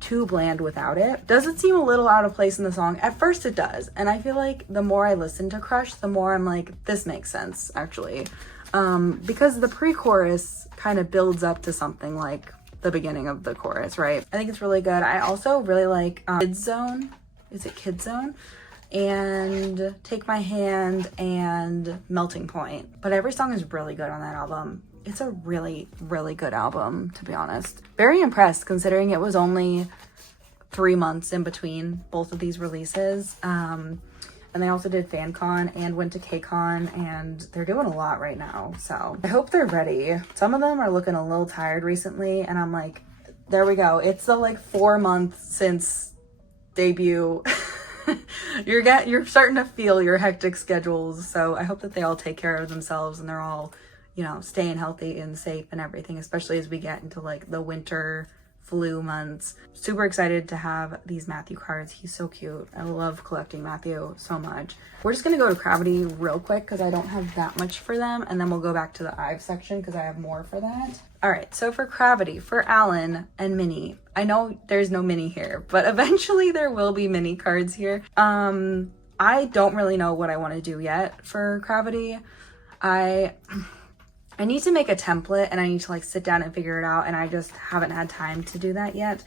too bland without it. Does it seem a little out of place in the song? At first it does, and I feel like the more I listen to Crush, the more I'm like, this makes sense actually, because the pre-chorus kind of builds up to something like the beginning of the chorus, right? I think it's really good. I also really like Kids Zone. Is it Kids Zone? And Take My Hand and Melting Point. But every song is really good on that album. It's a really, really good album, to be honest. Very impressed considering it was only 3 months in between both of these releases. And they also did FanCon and went to KCON, and they're doing a lot right now. So I hope they're ready. Some of them are looking a little tired recently, and I'm like, there we go. It's the like 4 months since debut. You're starting to feel your hectic schedules. So I hope that they all take care of themselves and they're all, you know, staying healthy and safe and everything, especially as we get into like the winter flu months. Super excited to have these Matthew cards. He's so cute. I love collecting Matthew so much. We're just gonna go to Cravity real quick because I don't have that much for them, and then we'll go back to the IVE section because I have more for that. All right, so for Cravity, for Alan and Minnie, I know there's no Minnie here, but eventually there will be Minnie cards here. I don't really know what I want to do yet for Cravity. I need to make a template and I need to like sit down and figure it out, and I just haven't had time to do that yet.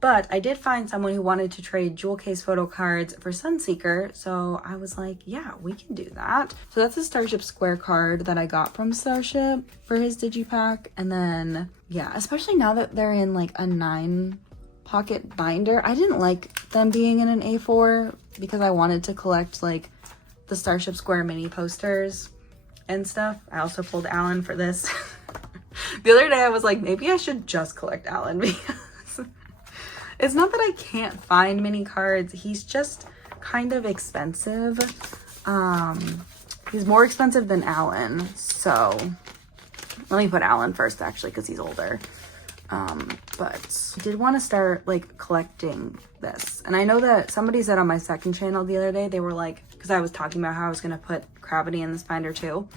But I did find someone who wanted to trade jewel case photo cards for Sunseeker, so I was like, yeah, we can do that. So that's a Starship Square card that I got from Starship for his digipack. And then, yeah, especially now that they're in like a 9-pocket binder. I didn't like them being in an A4 because I wanted to collect like the Starship Square mini posters and stuff. I also pulled Alan for this. The other day I was like, maybe I should just collect Alan because it's not that I can't find mini cards. He's just kind of expensive. He's more expensive than Alan. So let me put Alan first actually because he's older. But I did want to start like collecting this. And I know that somebody said on my second channel the other day, they were like, because I was talking about how I was going to put Cravity in this binder too.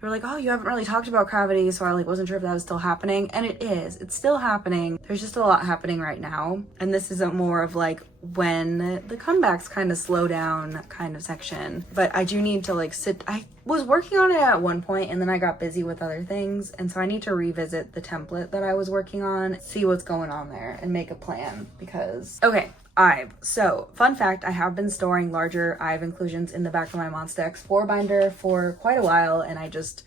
They were like, oh, you haven't really talked about Cravity, so I like wasn't sure if that was still happening. And it is. It's still happening. There's just a lot happening right now. And this isn't more of like when the comebacks kind of slow down kind of section. But I do need to like I was working on it at one point and then I got busy with other things. And so I need to revisit the template that I was working on, see what's going on there and make a plan because, okay. IVE. So, fun fact, I have been storing larger IVE inclusions in the back of my Monsta X 4 binder for quite a while, and I just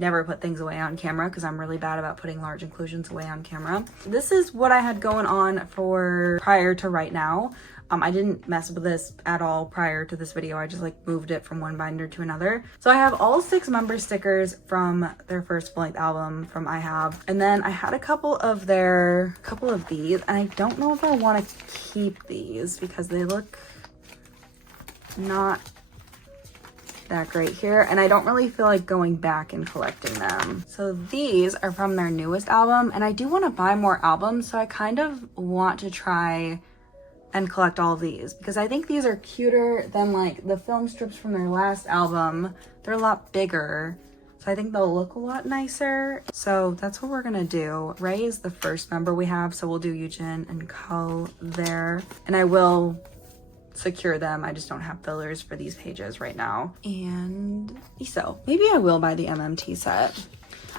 never put things away on camera because I'm really bad about putting large inclusions away on camera. This is what I had going on for prior to right now. I didn't mess with this at all prior to this video. I just like moved it from one binder to another. So I have all 6 member stickers from their first full-length album from I Have. And then I had a couple of these, and I don't know if I want to keep these because they look not that great here. And I don't really feel like going back and collecting them. So these are from their newest album, and I do want to buy more albums. So I kind of want to try and collect all of these because I think these are cuter than like the film strips from their last album. They're a lot bigger, so I think they'll look a lot nicer. So that's what we're gonna do. RIIZE is the first member we have, so we'll do Yujin and Ko there, and I will secure them. I just don't have fillers for these pages right now. And so maybe I will buy the MMT set.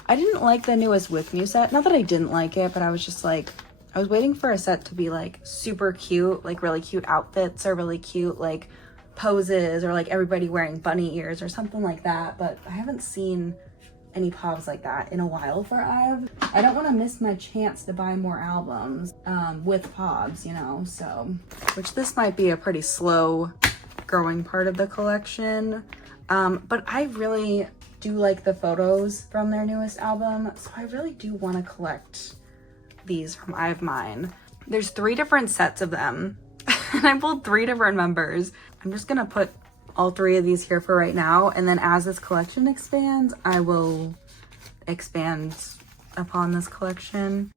I didn't like the newest With Me set. Not that I didn't like it, but I was just like, I was waiting for a set to be like super cute, like really cute outfits or really cute like poses or like everybody wearing bunny ears or something like that. But I haven't seen any pops like that in a while for IVE. I don't want to miss my chance to buy more albums with pops, you know, so. Which this might be a pretty slow growing part of the collection. But I really do like the photos from their newest album. So I really do want to collect these from IVE Mine. There's 3 different sets of them and I pulled 3 different members. I'm just gonna put all 3 of these here for right now, and then as this collection expands, I will expand upon this collection.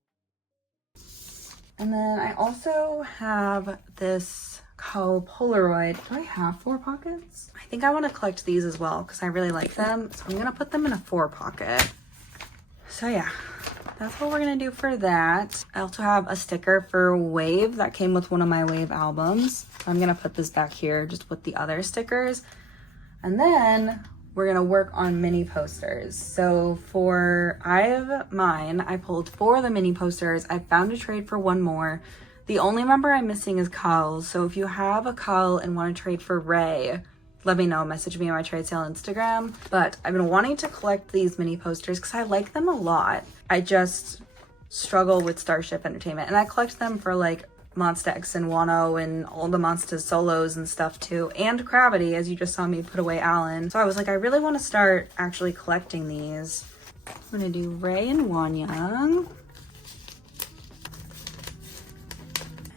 And then I also have this Polaroid. Do I have 4 pockets? I think I want to collect these as well because I really like them, so I'm gonna put them in a 4 pocket. So yeah, that's what we're gonna do for that. I also have a sticker for Wave that came with one of my Wave albums. So I'm gonna put this back here just with the other stickers. And then we're gonna work on mini posters. So for IVE Mine, I pulled 4 of the mini posters. I found a trade for 1 more. The only member I'm missing is Kal. So if you have a Kal and want to trade for Ray, let me know, message me on my trade sale Instagram. But I've been wanting to collect these mini posters because I like them a lot. I just struggle with Starship Entertainment, and I collect them for like Monsta X and Wonho and all the Monsta solos and stuff too, and Cravity, as you just saw me put away Alan. So I was like, I really want to start actually collecting these. I'm gonna do Ray and Wonyoung.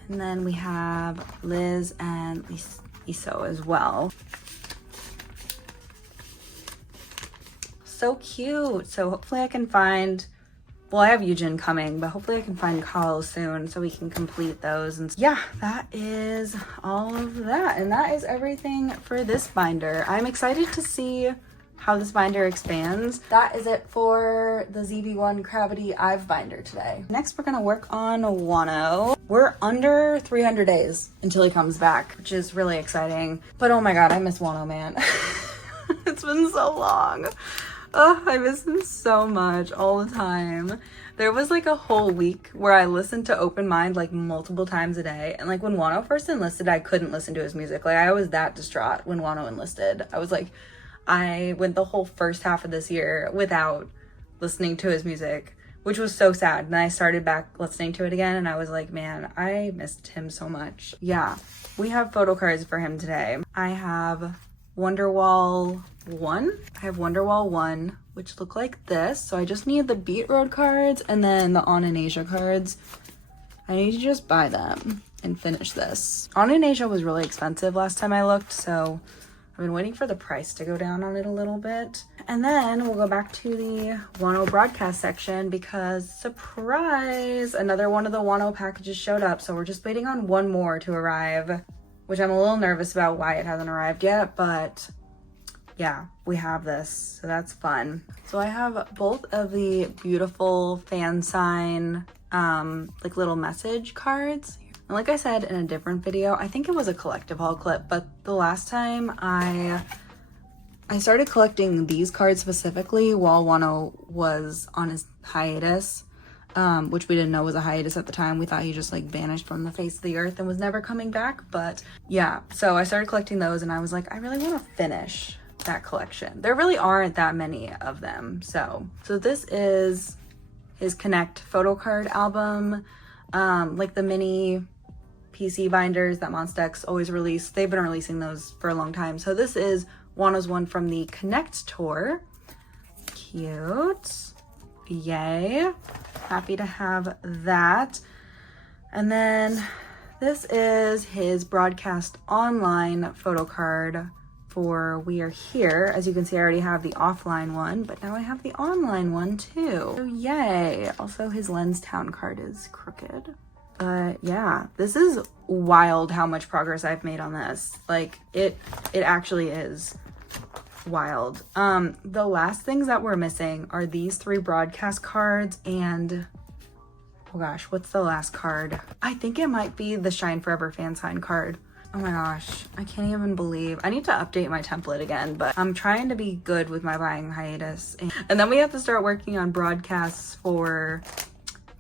And then we have Liz and Iso as well. So cute. So hopefully I can find, well, I have Yujin coming, but hopefully I can find Kal soon so we can complete those. And yeah, that is all of that. And that is everything for this binder. I'm excited to see how this binder expands. That is it for the ZB1 Cravity IVE binder today. Next, we're gonna work on Wonho. We're under 300 days until he comes back, which is really exciting. But oh my God, I miss Wonho, man. It's been so long. Oh, I miss him so much all the time. There was like a whole week where I listened to Open Mind like multiple times a day. And like when Wonho first enlisted, I couldn't listen to his music. Like I was that distraught when Wonho enlisted. I was like, I went the whole first half of this year without listening to his music, which was so sad. And I started back listening to it again and I was like, man, I missed him so much. Yeah, we have Photocards for him today. I have Wonderwall 1. I have Wonderwall 1, which look like this. So I just need the Beat Road cards and then the On in Asia cards. I need to just buy them and finish this. On in Asia was really expensive last time I looked, so I've been waiting for the price to go down on it a little bit. And then we'll go back to the Wonho broadcast section because, surprise, another one of the Wonho packages showed up. So we're just waiting on 1 more to arrive, which I'm a little nervous about why it hasn't arrived yet, but yeah, we have this, so that's fun. So I have both of the beautiful fan sign, like little message cards. And like I said in a different video, I think it was a collective haul clip, but the last time I started collecting these cards specifically while Wonho was on his hiatus, which we didn't know was a hiatus at the time. We thought he just like vanished from the face of the earth and was never coming back. But yeah, so I started collecting those and I was like, I really want to finish that collection. There really aren't that many of them. So this is his Connect photo card album, like the mini PC binders that Monsta X always release. They've been releasing those for a long time. So this is Wonho's one from the Connect tour. Cute. Yay. Happy to have that. And then this is his broadcast online photo card for We Are Here. As you can see, I already have the offline one, but now I have the online one too. So yay. Also, his Lenstown card is crooked. But yeah, this is wild how much progress I've made on this. Like, it actually is wild. The last things that we're missing are these 3 broadcast cards and, oh gosh, what's the last card? I think it might be the Shine Forever fan sign card. Oh my gosh, I can't even believe. I need to update my template again, but I'm trying to be good with my buying hiatus. And then we have to start working on broadcasts for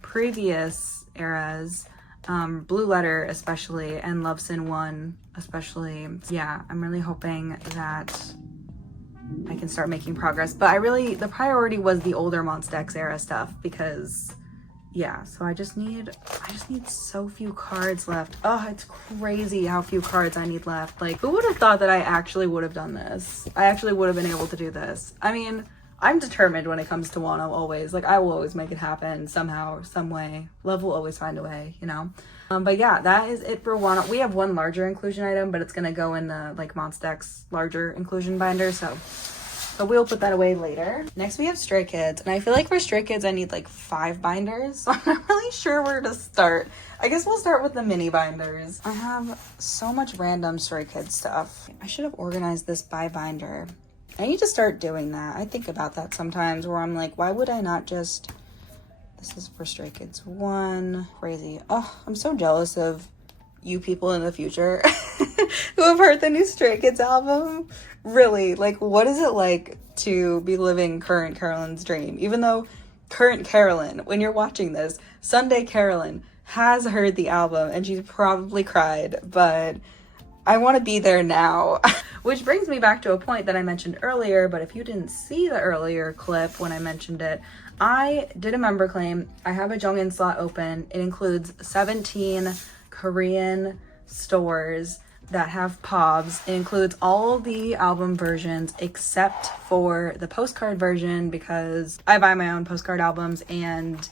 previous eras, Blue Letter especially, and Love Sin 1 especially. Yeah, I'm really hoping that I can start making progress, but the priority was the older Monsta X era stuff because yeah, so I just need so few cards left. Oh, it's crazy how few cards I need left. Like, who would have thought that I actually would have done this? I actually would have been able to do this. I mean, I'm determined when it comes to Wonho always. Like, I will always make it happen somehow, some way. Love will always find a way, you know? But yeah, that is it for Wonho. We have one larger inclusion item, but it's gonna go in the like Monsta X larger inclusion binder, so we'll put that away later. Next we have Stray Kids, and I feel like for Stray Kids I need like 5 binders, so I'm not really sure where to start. I guess we'll start with the mini binders. I have so much random Stray Kids stuff. I should have organized this by binder. I need to start doing that. I think about that sometimes where I'm like, why would I not just... This is for Stray Kids 1. Crazy. Oh, I'm so jealous of you people in the future who have heard the new Stray Kids album. Really, like, what is it like to be living current Carolyn's dream? Even though current Carolyn, when you're watching this, Sunday Carolyn has heard the album and she's probably cried, but I want to be there now. Which brings me back to a point that I mentioned earlier, but if you didn't see the earlier clip when I mentioned it, I did a member claim. I have a Jongin slot open. It includes 17 Korean stores that have POBs. It includes all the album versions except for the postcard version because I buy my own postcard albums, and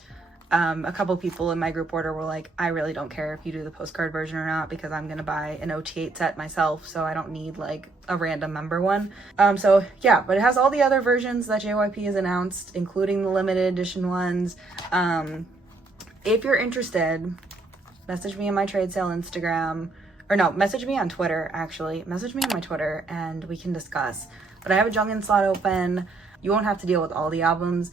a couple people in my group order were like, I really don't care if you do the postcard version or not because I'm gonna buy an OT8 set myself, so I don't need like a random member one. So yeah, but it has all the other versions that JYP has announced, including the limited edition ones. If you're interested, message me on my trade sale Instagram, or no, message me on Twitter, actually. Message me on my Twitter and we can discuss. But I have a Jongin slot open. You won't have to deal with all the albums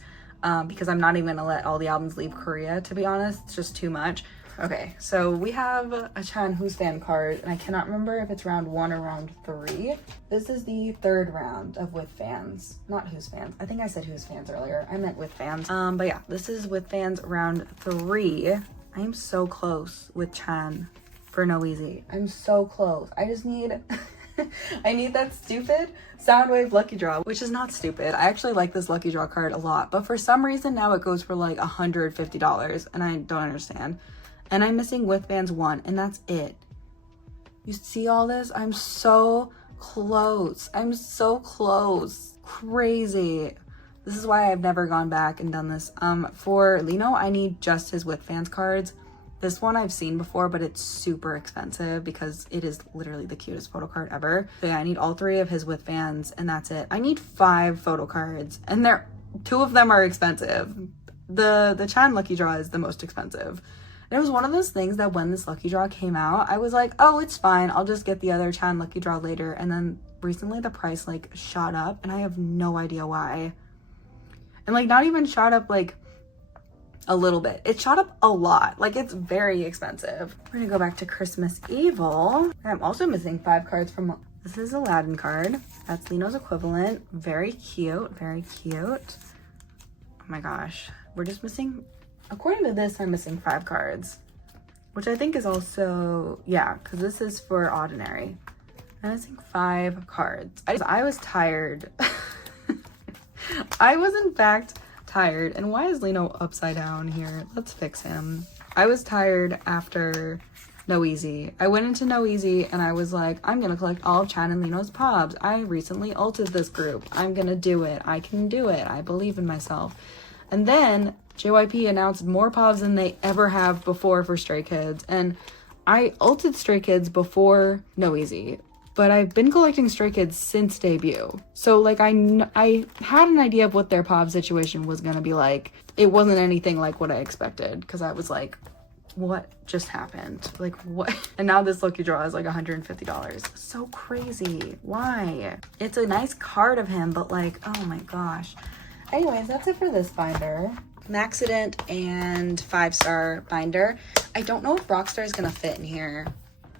because I'm not even gonna let all the albums leave Korea, to be honest. It's just too much. Okay, so we have a Chan Who's Fan card, and I cannot remember if it's round 1 or round 3. This is the 3rd round of With Fans, not Who's Fans. I think I said Who's Fans earlier. I meant With Fans. But yeah, this is With Fans round 3. I am so close with Chan for No Easy. I'm so close. I just need I need that stupid Soundwave lucky draw, which is not stupid. I actually like this lucky draw card a lot, but for some reason now it goes for like $150 and I don't understand. And I'm missing With Fans 1 and that's it. You see all this? I'm so close. I'm so close. Crazy. This is why I've never gone back and done this. For Lino, I need just his With Fans cards. This one I've seen before, but it's super expensive because it is literally the cutest photo card ever. So yeah, I need all 3 of his With Fans and that's it. I need 5 photo cards and 2 of them are expensive. The Chan lucky draw is the most expensive. And it was one of those things that when this lucky draw came out, I was like, oh, it's fine. I'll just get the other Chan lucky draw later. And then recently the price like shot up and I have no idea why. And like not even shot up like a little bit. It shot up a lot. Like it's very expensive. We're gonna go back to Christmas Evil. I'm also missing 5 cards from, this is Aladdin card. That's Lino's equivalent. Very cute, very cute. Oh my gosh. We're just missing, according to this, I'm missing 5 cards, which I think is also, yeah, because this is for ordinary. I'm missing 5 cards. I was tired. I was in fact tired. And why is Lino upside down here? Let's fix him. I was tired after No Easy. I went into No Easy and I was like, I'm gonna collect all of Chan and Lino's pobs. I recently ulted this group. I'm gonna do it. I can do it. I believe in myself. And then JYP announced more pobs than they ever have before for Stray Kids. And I ulted Stray Kids before No Easy, but I've been collecting Stray Kids since debut. So like I had an idea of what their pop situation was gonna be like. It wasn't anything like what I expected, because I was like, what just happened? Like what? And now this lucky draw is like $150. So crazy. Why? It's a nice card of him, but like, oh my gosh. Anyways, that's it for this binder. Maxident and 5-star binder. I don't know if Rockstar is gonna fit in here.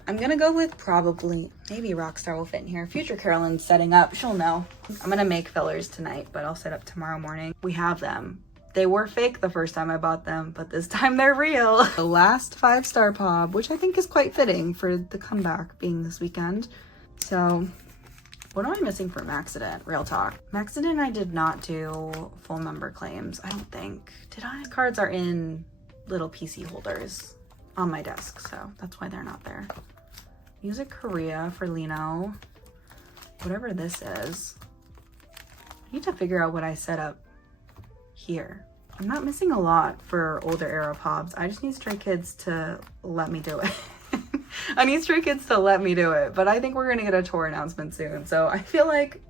I'm gonna go with probably, maybe Rockstar will fit in here. Future Carolyn's setting up, she'll know. I'm gonna make fillers tonight, but I'll set up tomorrow morning. We have them. They were fake the first time I bought them, but this time they're real. The last 5-star pob, which I think is quite fitting for the comeback being this weekend. So, what am I missing for Maxident? Real talk. Maxident, I did not do full member claims, I don't think. Did I? Cards are in little PC holders on my desk, so that's why they're not there. Music Korea for Lino. Whatever this is. I need to figure out what I set up here. I'm not missing a lot for older era pobs. I just need Stray Kids to let me do it. I need Stray Kids to let me do it, but I think we're gonna get a tour announcement soon, so I feel like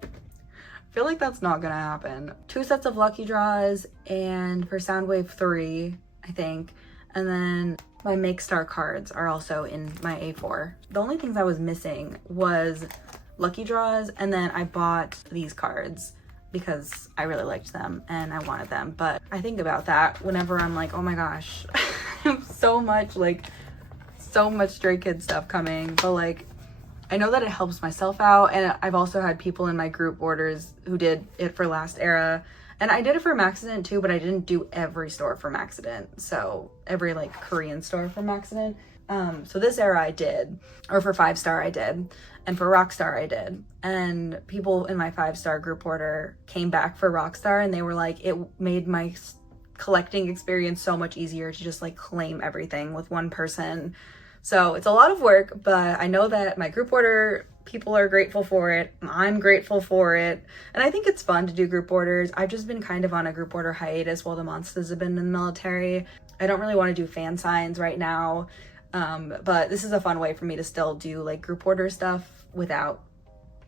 that's not gonna happen. 2 sets of lucky draws, and for Soundwave 3, I think, and then my Make Star cards are also in my A4. The only things I was missing was lucky draws, and then I bought these cards because I really liked them and I wanted them. But I think about that whenever I'm like, oh my gosh, I have so much Stray Kids stuff coming. But like, I know that it helps myself out, and I've also had people in my group orders who did it for last era. And I did it for Maxident too, but I didn't do every store for Maxident. So every like Korean store for Maxident. So this era I did, or for 5-star I did, and for Rockstar I did. And people in my 5-star group order came back for Rockstar, and they were like, it made my collecting experience so much easier to just like claim everything with one person. So it's a lot of work, but I know that my group order people are grateful for it. I'm grateful for it. And I think it's fun to do group orders. I've just been kind of on a group order hiatus while the Monstas have been in the military. I don't really want to do fan signs right now. But this is a fun way for me to still do like group order stuff without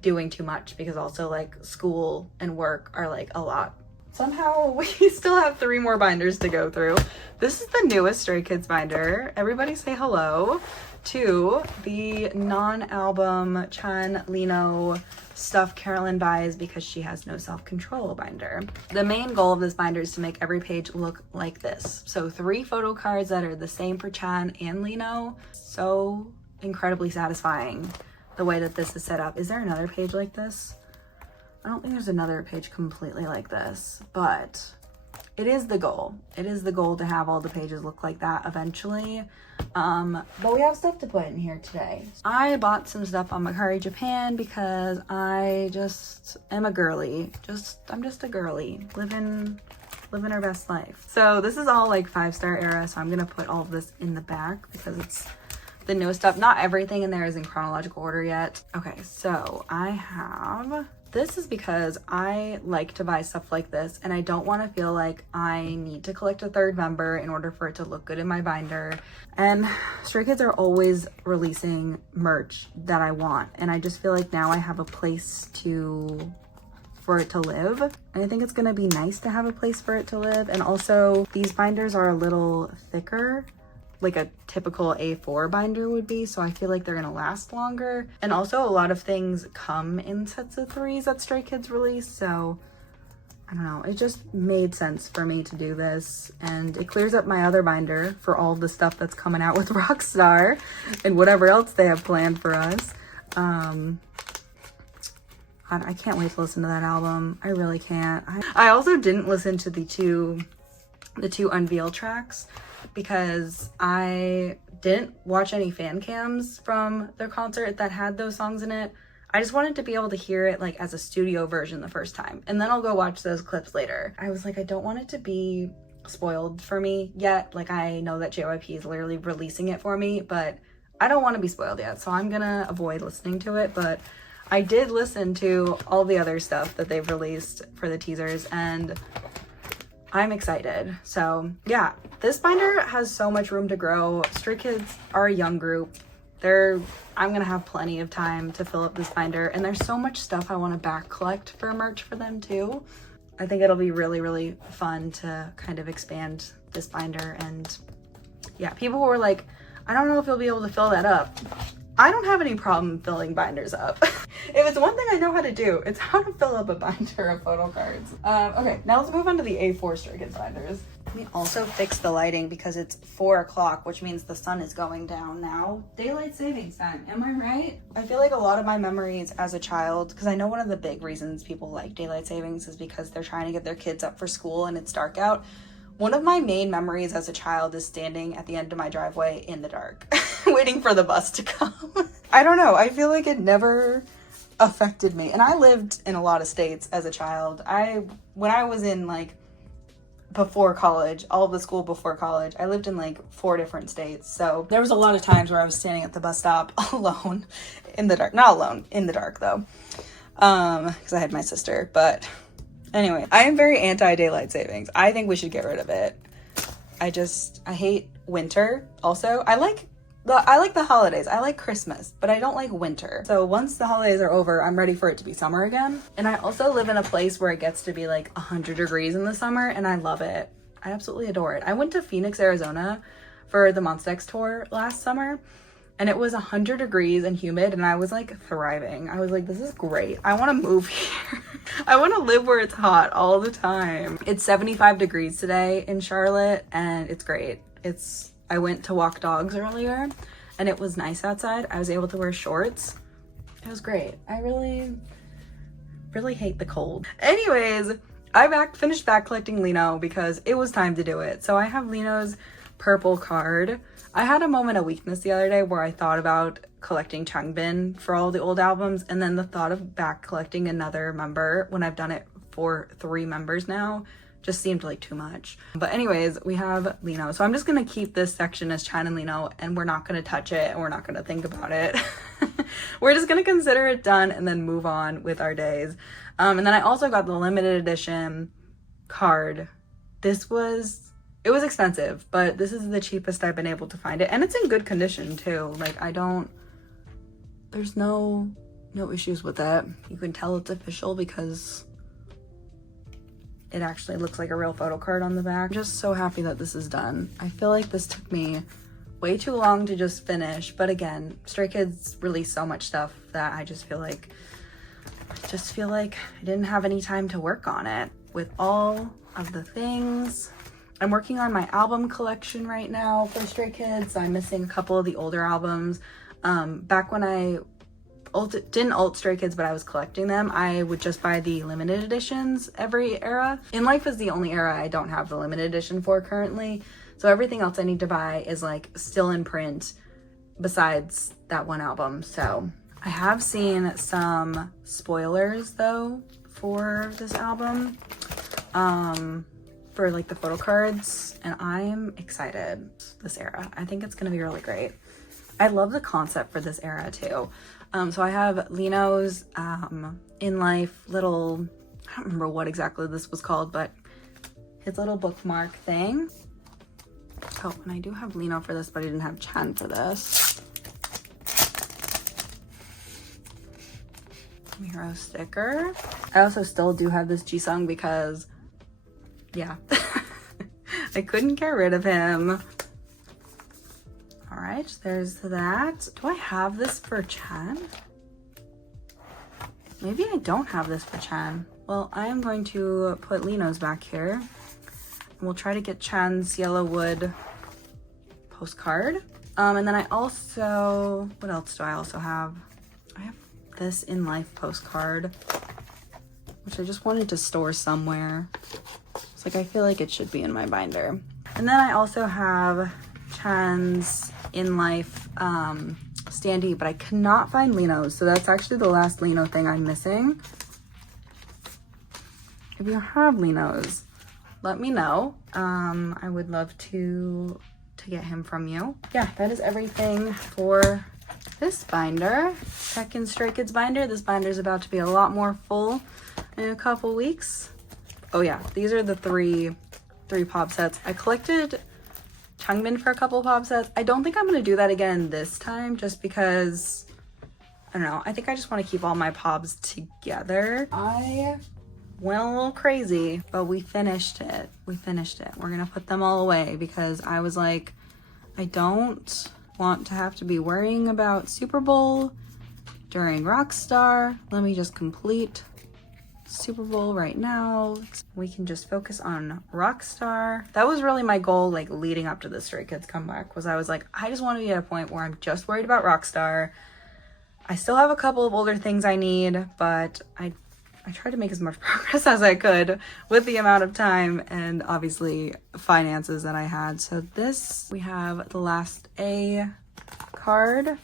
doing too much, because also like school and work are like a lot. Somehow we still have 3 more binders to go through. This is the newest Stray Kids binder. Everybody say hello to the non-album Chan Lino stuff Carolyn buys because she has no self-control binder. The main goal of this binder is to make every page look like this. So 3 photo cards that are the same for Chan and Lino. So incredibly satisfying the way that this is set up. Is there another page like this? I don't think there's another page completely like this, but it is the goal. It is the goal to have all the pages look like that eventually. But we have stuff to put in here today. I bought some stuff on Mercari Japan because I just am a girly. I'm just a girly living her best life. So this is all like 5-star era, so I'm gonna put all of this in the back because it's the newest stuff. Not everything in there is in chronological order yet. Okay, so I have, this is because I like to buy stuff like this and I don't want to feel like I need to collect a 3rd member in order for it to look good in my binder. And Stray Kids are always releasing merch that I want, and I just feel like now I have a place for it to live, and I think it's gonna be nice to have a place for it to live. And also these binders are a little thicker like a typical A4 binder would be, so I feel like they're gonna last longer. And also a lot of things come in sets of 3s that Stray Kids release, so I don't know, it just made sense for me to do this, and it clears up my other binder for all the stuff that's coming out with Rockstar and whatever else they have planned for us. I can't wait to listen to that album. I really can't. I also didn't listen to the two Unveil tracks because I didn't watch any fan cams from their concert that had those songs in it. I just wanted to be able to hear it like as a studio version the first time, and then I'll go watch those clips later. I was like, I don't want it to be spoiled for me yet. Like, I know that JYP is literally releasing it for me, but I don't want to be spoiled yet, so I'm gonna avoid listening to it. But I did listen to all the other stuff that they've released for the teasers, and I'm excited. So yeah, this binder has so much room to grow. Stray Kids are a young group. I'm gonna have plenty of time to fill up this binder, and there's so much stuff I want to back collect for merch for them too. I think it'll be really, really fun to kind of expand this binder. And yeah, people were like, I don't know if you'll be able to fill that up. I don't have any problem filling binders up. If it's one thing I know how to do, it's how to fill up a binder of photo cards. Okay, now let's move on to the A4 Stray Kids binders. We also fixed the lighting because it's 4 o'clock, which means the sun is going down now. Daylight savings time, am I right? I feel like a lot of my memories as a child, because I know one of the big reasons people like daylight savings is because they're trying to get their kids up for school and it's dark out. One of my main memories as a child is standing at the end of my driveway in the dark, waiting for the bus to come. I don't know, I feel like it never affected me. And I lived in a lot of states as a child. When I was in like before college, all of the school before college, I lived in like 4 different states. So there was a lot of times where I was standing at the bus stop alone in the dark. Not alone, in the dark though, because I had my sister. But anyway, I am very anti-daylight savings. I think we should get rid of it. I hate winter also. I like the holidays. I like Christmas, but I don't like winter. So once the holidays are over, I'm ready for it to be summer again. And I also live in a place where it gets to be like 100 degrees in the summer, and I love it. I absolutely adore it. I went to Phoenix, Arizona for the Monsta X tour last summer, and it was 100 degrees and humid, and I was like thriving. I was like, this is great. I want to move here. I want to live where it's hot all the time. It's 75 degrees today in Charlotte, and it's great. I went to walk dogs earlier and it was nice outside. I was able to wear shorts. It was great. I really, really hate the cold. Anyways, I finished back collecting Lino because it was time to do it. So I have Lino's purple card. I had a moment of weakness the other day where I thought about collecting Changbin for all the old albums, and then the thought of back collecting another member when I've done it for 3 members now just seemed like too much. But anyways, we have Lino. So I'm just gonna keep this section as Chan and Lino, and we're not gonna touch it and we're not gonna think about it. We're just gonna consider it done and then move on with our days. And then I also got the limited edition card. It was expensive, but this is the cheapest I've been able to find it. And it's in good condition too. Like, there's no issues with that. You can tell it's official because it actually looks like a real photo card on the back. I'm just so happy that this is done. I feel like this took me way too long to just finish, but again, Stray Kids released so much stuff that I just feel like I didn't have any time to work on it with all of the things. I'm working on my album collection right now for Stray Kids. I'm missing a couple of the older albums. Back when I didn't alt Stray Kids, but I was collecting them, I would just buy the limited editions every era. In Life is the only era I don't have the limited edition for currently, so everything else I need to buy is like still in print besides that one album. So I have seen some spoilers though for this album, for like the photo cards, and I'm excited. This era, I think it's gonna be really great. I love the concept for this era too. So I have Lino's In Life little, I don't remember what exactly this was called, but his little bookmark thing. Oh, and I do have Lino for this, but I didn't have Chan for this. Miro sticker. I also still do have this Jisung because, yeah, I couldn't get rid of him. right, there's that. Do I have this for Chan? Maybe I don't have this for Chan. Well, I am going to put Lino's back here. And we'll try to get Chan's Yellow Wood postcard. And then I also, what else do I also have? I have this In Life postcard, which I just wanted to store somewhere. It's like, I feel like it should be in my binder. And then I also have Chan's In Life standee, but I cannot find Lino's. So that's actually the last Lino thing I'm missing. If you have Lino's, let me know. I would love to get him from you. Yeah, that is everything for this binder. Second Stray Kids binder. This binder is about to be a lot more full in a couple weeks. Oh yeah, these are the three pop sets. I collected Changbin for a couple pop sets. I don't think I'm gonna do that again this time, just because, I don't know, I think I just want to keep all my pops together. I went a little crazy, but we finished it. We're gonna put them all away because I was like, I don't want to have to be worrying about Super Bowl during Rockstar. Let me just complete Super Bowl right now. We can just focus on Rockstar. That was really my goal, like leading up to the Stray Kids comeback, was I was like, I just want to be at a point where I'm just worried about Rockstar. I still have a couple of older things I need, but I tried to make as much progress as I could with the amount of time and obviously finances that I had. So this, we have the last A card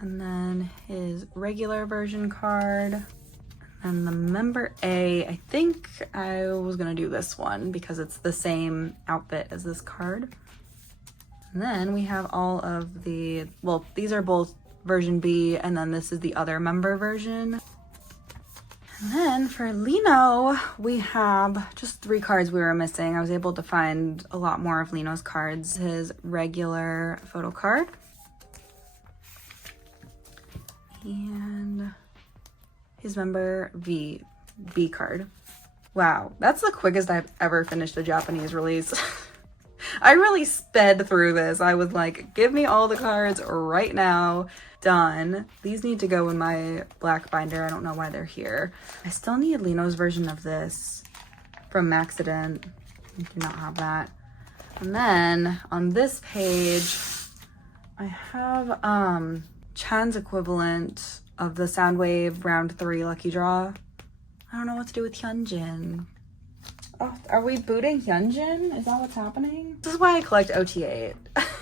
and then his regular version card. And the member A, I think I was gonna do this one because it's the same outfit as this card. And then we have all of the, well, these are both version B, and then this is the other member version. And then for Lino, we have just 3 cards we were missing. I was able to find a lot more of Lino's cards. His regular photo card. And his member V card. Wow, that's the quickest I've ever finished a Japanese release. I really sped through this. I was like, give me all the cards right now. Done. These need to go in my black binder. I don't know why they're here. I still need Lino's version of this from Maxident. I do not have that. And then on this page, I have Chan's equivalent of the Soundwave round 3 lucky draw. I don't know what to do with Hyunjin. Oh, are we booting Hyunjin? Is that what's happening? This is why I collect OT8.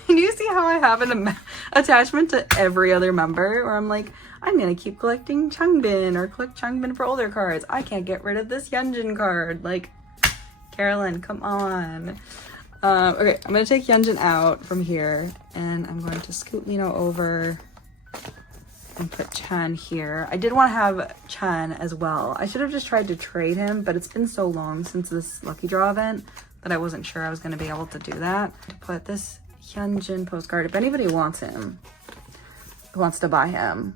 Do you see how I have an attachment to every other member? Where I'm like, I'm gonna keep collecting Changbin or collect Changbin for older cards. I can't get rid of this Hyunjin card. Like, Carolyn, come on. Okay, I'm gonna take Hyunjin out from here and I'm going to scoot Lino over and put Chan here. I did want to have Chan as well. I should have just tried to trade him, but it's been so long since this lucky draw event that I wasn't sure I was going to be able to do that. To put this Hyunjin postcard, if anybody wants him, who wants to buy him,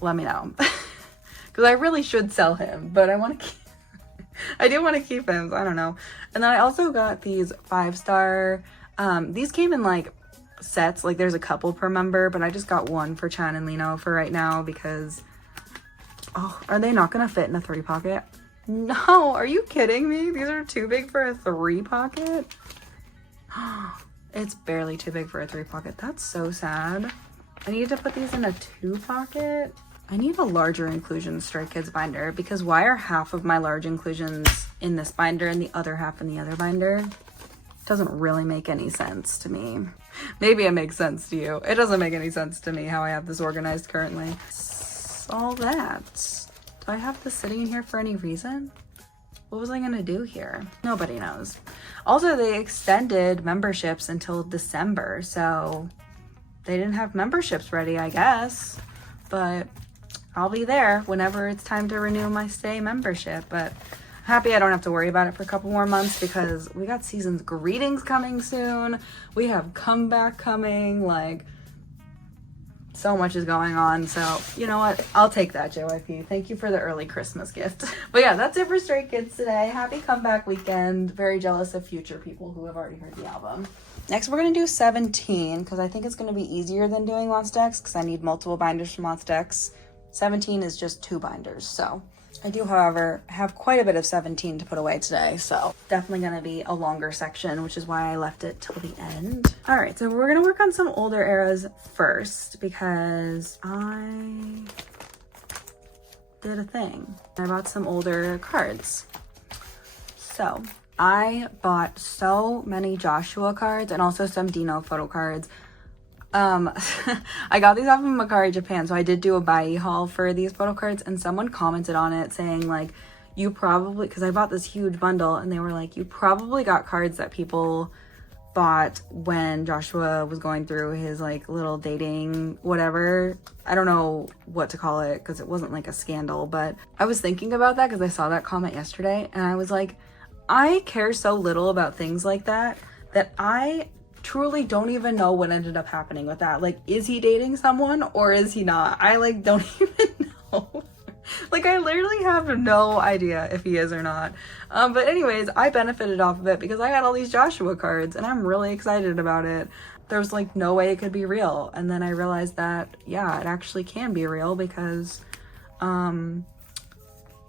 let me know. Because I really should sell him, but I want to keep, I do want to keep him, so I don't know. And then I also got these 5-star, these came in like sets, like there's a couple per member, but I just got one for Chan and Lino for right now because, oh, are they not gonna fit in a 3 pocket? No, are you kidding me? These are too big for a 3 pocket. It's barely too big for a 3 pocket. That's so sad. I need to put these in a 2 pocket. I need a larger inclusion Stray Kids binder because why are half of my large inclusions in this binder and the other half in the other binder? Doesn't really make any sense to me. Maybe it makes sense to you. It doesn't make any sense to me how I have this organized currently. All that. Do I have this sitting in here for any reason? What was I gonna do here? Nobody knows. Also, they extended memberships until December, so they didn't have memberships ready, I guess. But I'll be there whenever it's time to renew my stay membership. But happy I don't have to worry about it for a couple more months because we got season's greetings coming soon. We have comeback coming, like so much is going on. So you know what? I'll take that, JYP. Thank you for the early Christmas gift. But yeah, that's it for Stray Kids today. Happy comeback weekend. Very jealous of future people who have already heard the album. Next, we're going to do 17 because I think it's going to be easier than doing Monsta X because I need multiple binders for Monsta X. 17 is just 2 binders. So I do, however, have quite a bit of 17 to put away today. So definitely going to be a longer section, which is why I left it till the end. All right, so we're going to work on some older eras first because I did a thing. I bought some older cards. So I bought so many Joshua cards and also some Dino photo cards. I got these off of Mercari Japan, so I did do a buy haul for these photo cards, and someone commented on it saying like, you probably, because I bought this huge bundle, and they were like, you probably got cards that people bought when Joshua was going through his like little dating whatever. I don't know what to call it because it wasn't like a scandal, but I was thinking about that because I saw that comment yesterday, and I was like, I care so little about things like that I truly don't even know what ended up happening with that. Like, is he dating someone or is he not? I like don't even know. Like, I literally have no idea if he is or not. But anyways, I benefited off of it because I got all these Joshua cards and I'm really excited about it. There's like no way it could be real. And then I realized that, yeah, it actually can be real because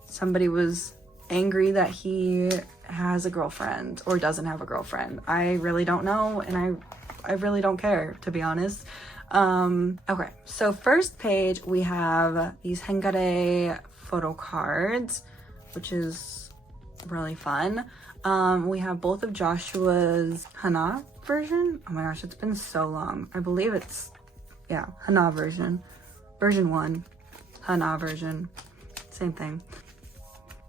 somebody was angry that he has a girlfriend or doesn't have a girlfriend. I really don't know, and I really don't care, to be honest. Okay, so first page we have these Hengare photo cards, which is really fun. We have both of Joshua's Hana version. Oh my gosh, it's been so long. I believe it's, yeah, Hana version 1, Hana version, same thing.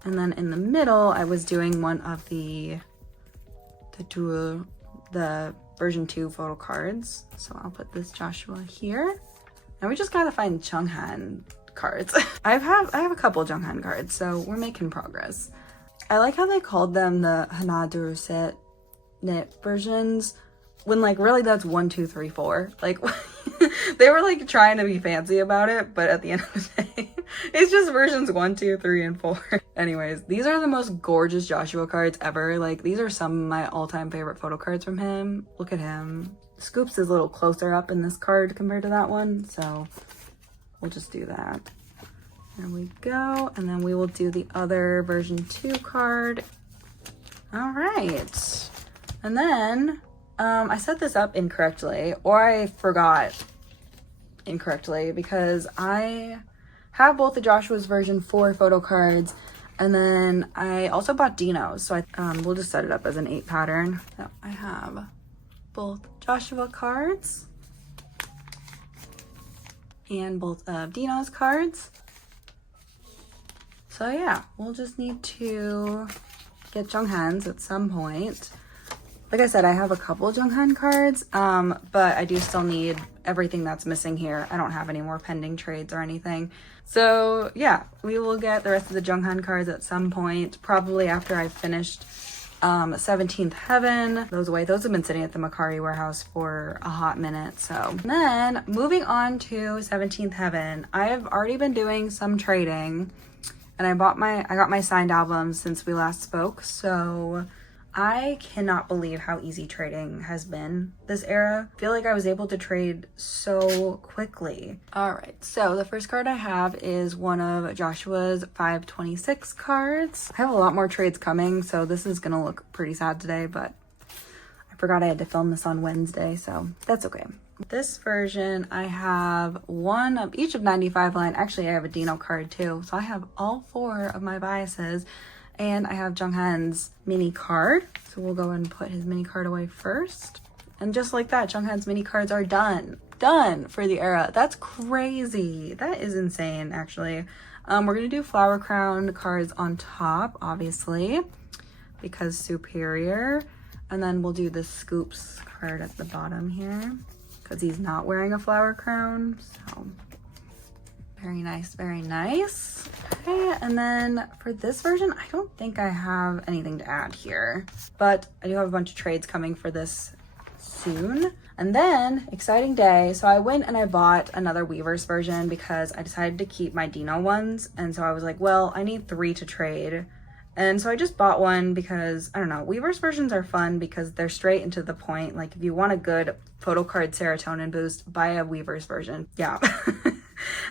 And then in the middle, I was doing one of the version 2 photo cards. So I'll put this Joshua here. Now we just gotta find Junghan cards. I have a couple Junghan cards, so we're making progress. I like how they called them the Hana Duruset knit versions when like really that's 1, 2, 3, 4. Like they were like trying to be fancy about it, but at the end of the day, it's just versions 1, 2, 3, and 4. Anyways, these are the most gorgeous Joshua cards ever. Like, these are some of my all-time favorite photo cards from him. Look at him. Scoops is a little closer up in this card compared to that one, so we'll just do that. There we go. And then we will do the other version 2 card. All right. And then I set this up incorrectly, or I forgot incorrectly, because I have both the Joshua's version 4 photo cards, and then I also bought Dino's, so we'll just set it up as an 8 pattern. So I have both Joshua cards and both of Dino's cards. So yeah, we'll just need to get Junghan's at some point. Like I said, I have a couple Junghan cards, but I do still need everything that's missing here. I don't have any more pending trades or anything. So yeah, we will get the rest of the Junghan cards at some point, probably after I've finished 17th Heaven. Those have been sitting at the Mercari warehouse for a hot minute. So and then moving on to 17th Heaven, I've already been doing some trading, and I got my signed albums since we last spoke. So I cannot believe how easy trading has been this era. I feel like I was able to trade so quickly. All right, so the first card I have is one of Joshua's 526 cards. I have a lot more trades coming, so this is gonna look pretty sad today, but I forgot I had to film this on Wednesday, so that's okay. This version, I have one of each of 95 line. Actually, I have a Dino card too, so I have all 4 of my biases. And I have Junghan's mini card. So we'll go and put his mini card away first. And just like that, Junghan's mini cards are done. Done for the era. That's crazy. That is insane, actually. We're going to do flower crown cards on top, obviously, because superior. And then we'll do the Scoops card at the bottom here, because he's not wearing a flower crown. So very nice, very nice. Okay, and then for this version, I don't think I have anything to add here, but I do have a bunch of trades coming for this soon. And then, exciting day, so I went and I bought another Weaver's version because I decided to keep my Dino ones, and so I was like, well, I need 3 to trade, And so I just bought one because, I don't know, Weverse versions are fun because they're straight and to the point. Like if you want a good photocard serotonin boost, buy a Weverse version. Yeah.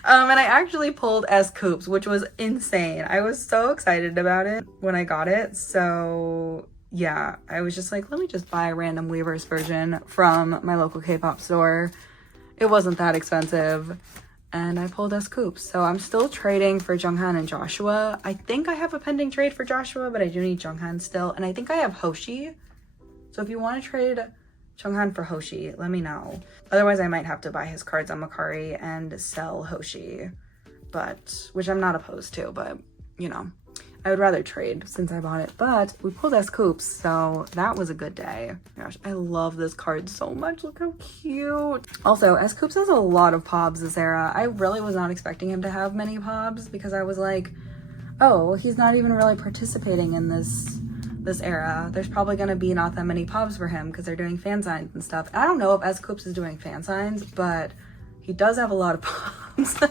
And I actually pulled S Coupes, which was insane. I was so excited about it when I got it. So yeah, I was just like, let me just buy a random Weverse version from my local K-pop store. It wasn't that expensive. And I pulled S Coupes. So I'm still trading for Junghan and Joshua. I think I have a pending trade for Joshua, but I do need Junghan still. And I think I have Hoshi. So if you want to trade Junghan for Hoshi, let me know. Otherwise, I might have to buy his cards on Macari and sell Hoshi. But, which I'm not opposed to, but, you know. I would rather trade since I bought it, but we pulled S Coupes, so that was a good day. Gosh, I love this card so much. Look how cute. Also, S Coupes has a lot of pobs this era. I really was not expecting him to have many pobs because I was like, oh, he's not even really participating in this era. There's probably gonna be not that many pobs for him because they're doing fan signs and stuff. I don't know if S Coupes is doing fan signs, but he does have a lot of pobs.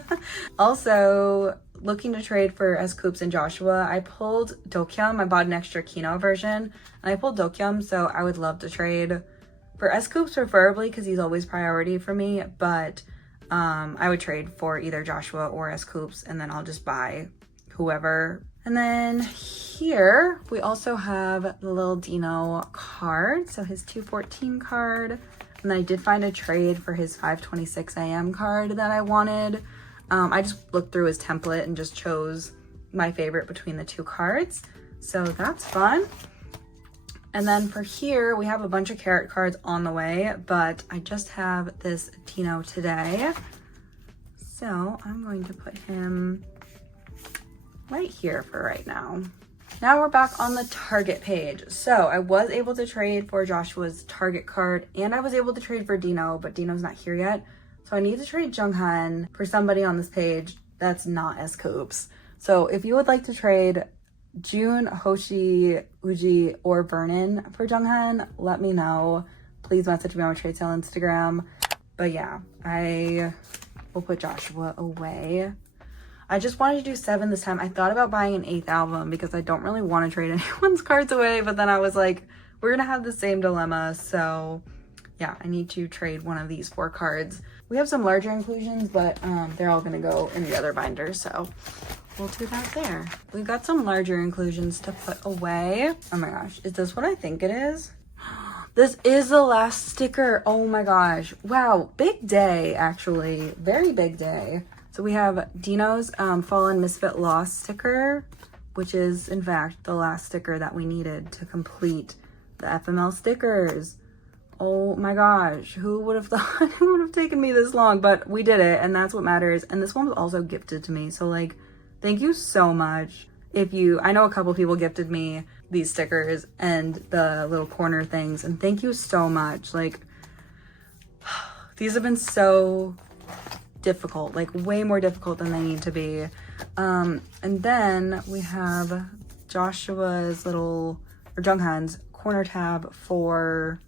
Also, looking to trade for S Coupes and Joshua, I pulled Dokyeom. I bought an extra Kino version, and I pulled Dokyeom, so I would love to trade for S Coupes preferably because he's always priority for me, but I would trade for either Joshua or S Coupes, and then I'll just buy whoever. And then here, we also have the little Dino card, so his 214 card, and I did find a trade for his 5:26 a.m. card that I wanted. I just looked through his template and just chose my favorite between the two cards. So that's fun. And then for here, we have a bunch of carrot cards on the way, but I just have this Dino today. So I'm going to put him right here for right now. Now we're back on the Target page. So I was able to trade for Joshua's Target card and I was able to trade for Dino, but Dino's not here yet. So I need to trade Junghan for somebody on this page that's not S Coupes. So if you would like to trade June, Hoshi, Uji, or Vernon for Junghan, let me know. Please message me on my trade sale Instagram. But yeah, I will put Joshua away. I just wanted to do 7 this time. I thought about buying an 8th album because I don't really want to trade anyone's cards away. But then I was like, we're going to have the same dilemma. So yeah, I need to trade one of these 4 cards. We have some larger inclusions, but they're all gonna go in the other binder, so we'll do that there. We've got some larger inclusions to put away. Oh my gosh, is this what I think it is? This is the last sticker. Oh my gosh. Wow, big day, actually. Very big day. So we have Dino's Fallen Misfit Lost sticker, which is, in fact, the last sticker that we needed to complete the FML stickers. Oh my gosh, who would have thought it would have taken me this long? But we did it, and that's what matters. And this one was also gifted to me, so like, thank you so much. I know a couple people gifted me these stickers and the little corner things, and thank you so much. Like, these have been so difficult, like way more difficult than they need to be. And then we have Joshua's or Junghan's corner tab for,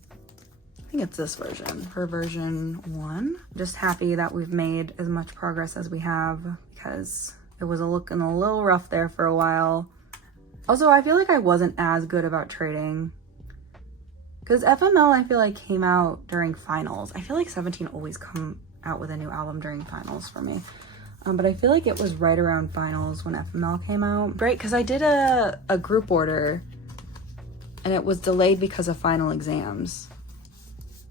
I think it's this version, for version 1. Just happy that we've made as much progress as we have because it was looking a little rough there for a while. Also, I feel like I wasn't as good about trading because FML I feel like came out during finals. I feel like 17 always come out with a new album during finals for me. But I feel like it was right around finals when FML came out. Great, because I did a group order and it was delayed because of final exams.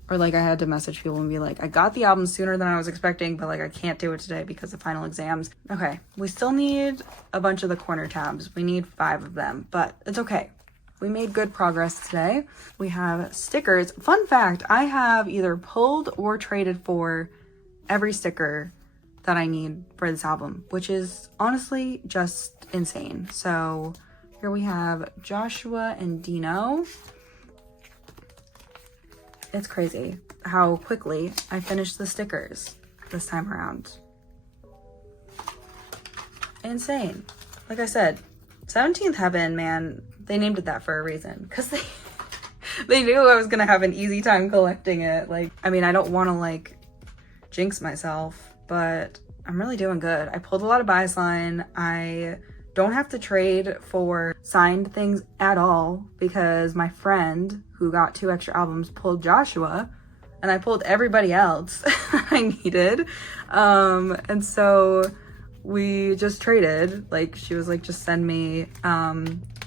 Or like I had to message people and be like, I got the album sooner than I was expecting, but like I can't do it today because of final exams. Okay, we still need a bunch of the corner tabs. We need 5 of them, but it's okay. We made good progress today. We have stickers. Fun fact, I have either pulled or traded for every sticker that I need for this album, which is honestly just insane. So here we have Joshua and Dino. It's crazy how quickly I finished the stickers this time around. Insane. Like I said, 17th Heaven, man, they named it that for a reason because they knew I was gonna have an easy time collecting it. Like, I mean, I don't want to like jinx myself, but I'm really doing good. I pulled a lot of bias line. I don't have to trade for signed things at all because my friend who got 2 extra albums pulled Joshua and I pulled everybody else I needed. And so we just traded. Like, she was like, just send me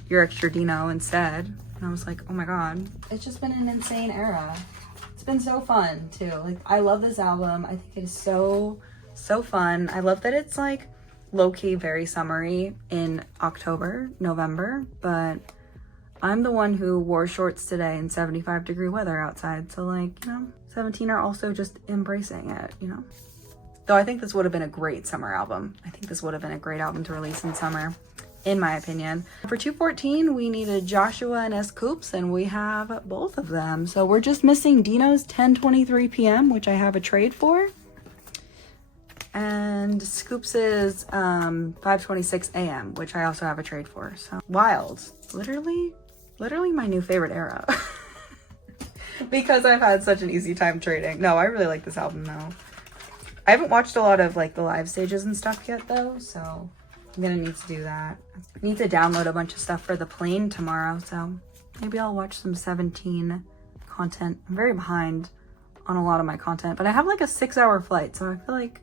your extra Dino instead. And I was like, oh my God. It's just been an insane era. It's been so fun too. Like, I love this album. I think it is so fun. I love that it's like low-key very summery in October, November, but I'm the one who wore shorts today in 75-degree weather outside. So like, you know, 17 are also just embracing it, you know? Though I think this would have been a great summer album. I think this would have been a great album to release in summer, in my opinion. For 214, we needed Joshua and Scoops, and we have both of them. So we're just missing Dino's 10:23 p.m., which I have a trade for. And Scoops is 5:26 a.m., which I also have a trade for. So wild. Literally my new favorite era. Because I've had such an easy time trading. No, I really like this album though. I haven't watched a lot of like the live stages and stuff yet though, so I'm gonna need to do that. I need to download a bunch of stuff for the plane tomorrow, so maybe I'll watch some 17 content. I'm very behind on a lot of my content, but I have like a 6-hour flight, so I feel like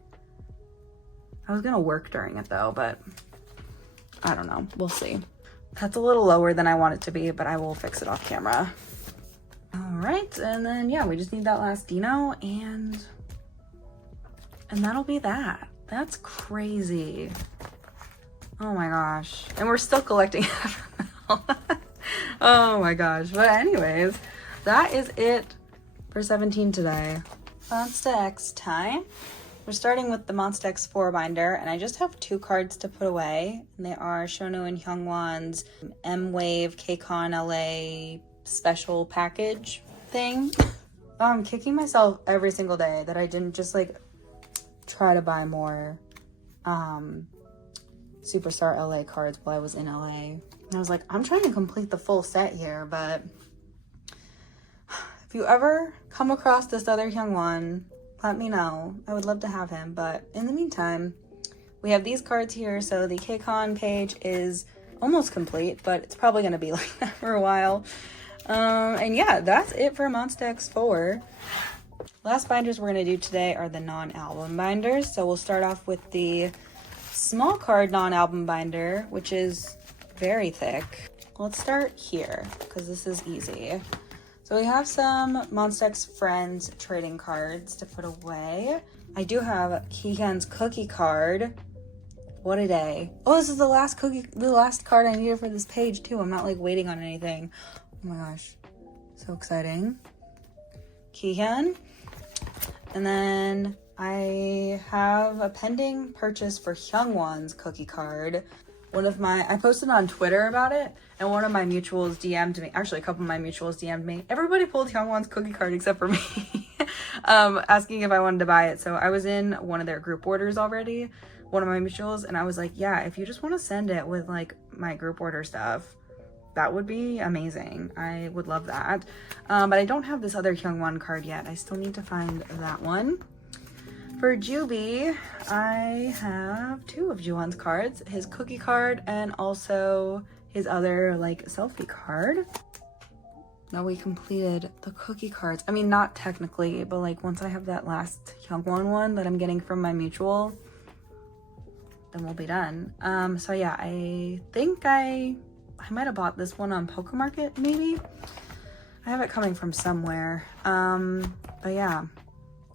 I was gonna work during it though, but I don't know. We'll see. That's a little lower than I want it to be, but I will fix it off camera. All right, and then yeah, we just need that last Dino, and that'll be that. That's crazy. Oh my gosh. And we're still collecting FML. Oh my gosh. But anyways, that is it for 17 today. Monsta X time. We're starting with the Monsta X 4 binder, and I just have 2 cards to put away, and they are Shonu and Hyungwon's M-Wave KCON LA special package thing. I'm kicking myself every single day that I didn't just like try to buy more Superstar LA cards while I was in LA. And I was like, I'm trying to complete the full set here, but if you ever come across this other Hyungwon, let me know. I would love to have him, but in the meantime, we have these cards here. So the KCON page is almost complete, but it's probably going to be like that for a while. And yeah, that's it for Monsta X 4. Last binders we're going to do today are the non-album binders. So we'll start off with the small card non-album binder, which is very thick. Let's start here because this is easy. So we have some Monsta X Friends trading cards to put away. I do have Keegan's cookie card. What a day. Oh, this is the last card I needed for this page too. I'm not like waiting on anything. Oh my gosh, so exciting. Keegan. And then I have a pending purchase for Hyungwon's cookie card. I posted on Twitter about it, and one of my mutuals DM'd me. Actually, a couple of my mutuals DM'd me. Everybody pulled Hyungwon's cookie card except for me, asking if I wanted to buy it. So I was in one of their group orders already, one of my mutuals, and I was like, yeah, if you just want to send it with like my group order stuff, that would be amazing. I would love that. But I don't have this other Hyungwon card yet. I still need to find that one. For Juby, I have 2 of Juwon's cards, his cookie card and also his other like selfie card. Now we completed the cookie cards. I mean, not technically, but like once I have that last Hyungwon one that I'm getting from my mutual, then we'll be done. So yeah, I think I might have bought this one on Poke Market, maybe. I have it coming from somewhere. But yeah.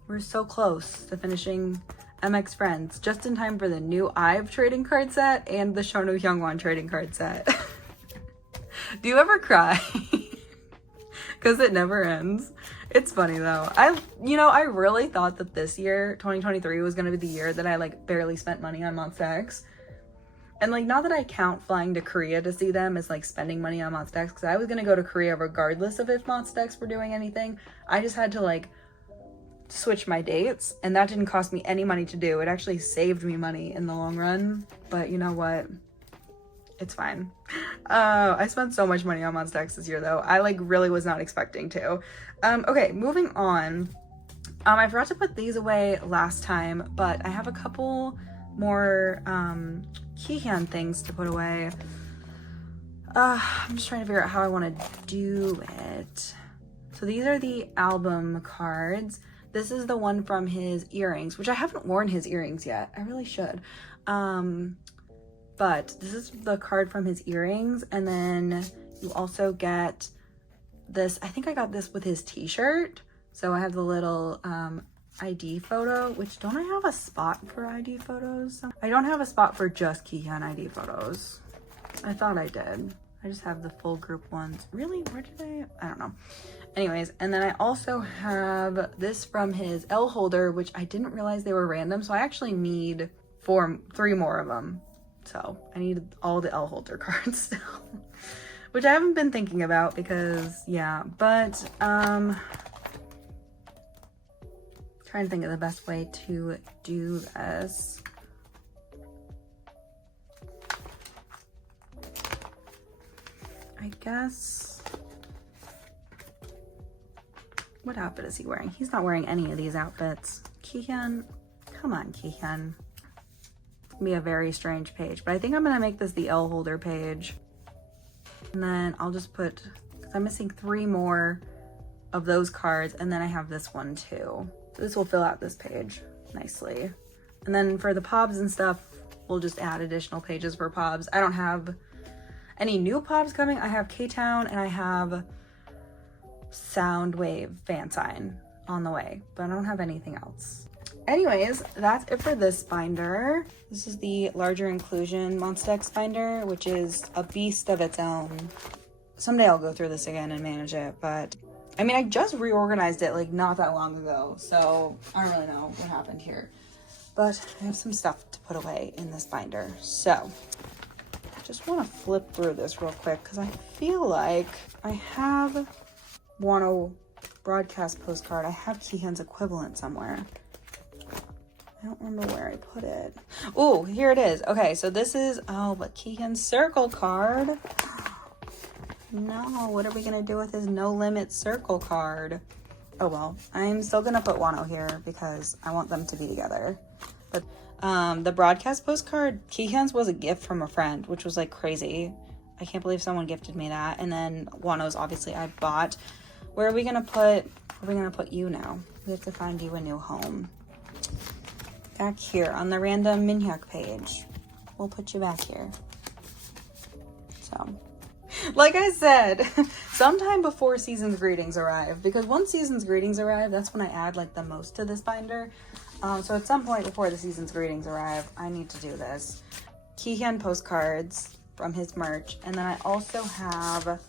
We're so close to finishing MX Friends, just in time for the new IVE trading card set and the Shonu Hyungwon trading card set. Do you ever cry? Because it never ends. It's funny though. I really thought that this year, 2023, was going to be the year that I like barely spent money on Monsta X. And like, not that I count flying to Korea to see them as like spending money on Monsta X, because I was going to go to Korea regardless of if Monsta X were doing anything. I just had to like switch my dates, and that didn't cost me any money to do. It actually saved me money in the long run, but you know what, it's fine. I spent so much money on Monsta X this year though. I like really was not expecting to. Okay, moving on. I forgot to put these away last time, but I have a couple more Kihyun things to put away. I'm just trying to figure out how I want to do it. So these are the album cards. This is the one from his earrings, which I haven't worn his earrings yet. I really should. But this is the card from his earrings. And then you also get this. I think I got this with his t-shirt. So I have the little ID photo, which don't I have a spot for ID photos? I don't have a spot for just Kihyun ID photos. I thought I did. I just have the full group ones. Really? Where did I don't know. Anyways, and then I also have this from his L holder, which I didn't realize they were random. So I actually need 3 more of them. So I need all the L holder cards still, which I haven't been thinking about because yeah, but trying to think of the best way to do this. I guess, what outfit is he wearing? He's not wearing any of these outfits. Kihyun, come on, Kihyun. It's gonna be a very strange page, but I think I'm gonna make this the L holder page. And then I'll just put, because I'm missing 3 more of those cards, and then I have this one too. So this will fill out this page nicely. And then for the POBs and stuff, we'll just add additional pages for POBs. I don't have any new POBs coming. I have K-Town and I have Soundwave fan sign on the way, but I don't have anything else. Anyways, that's it for this binder. This is the larger inclusion Monsta X binder, which is a beast of its own. Someday I'll go through this again and manage it, but I mean, I just reorganized it like not that long ago, so I don't really know what happened here. But I have some stuff to put away in this binder. So just want to flip through this real quick because I feel like I have Wonho broadcast postcard. I have Kihyun's equivalent somewhere. I don't remember where I put it. Oh, here it is. Okay, so this is, oh, but Kihyun's circle card. No, what are we gonna do with his no limit circle card? Oh well, I'm still gonna put Wonho here because I want them to be together. But the broadcast postcard, Kihyun's was a gift from a friend, which was like crazy. I can't believe someone gifted me that. And then Wonho's obviously I bought. Where are we gonna put you now? We have to find you a new home. Back here on the random Minhyuk page. We'll put you back here. So, like I said, sometime before Season's Greetings arrive, because once Season's Greetings arrive, that's when I add like the most to this binder. So at some point before the Season's Greetings arrive, I need to do this. Kihyun postcards from his merch, and then I also have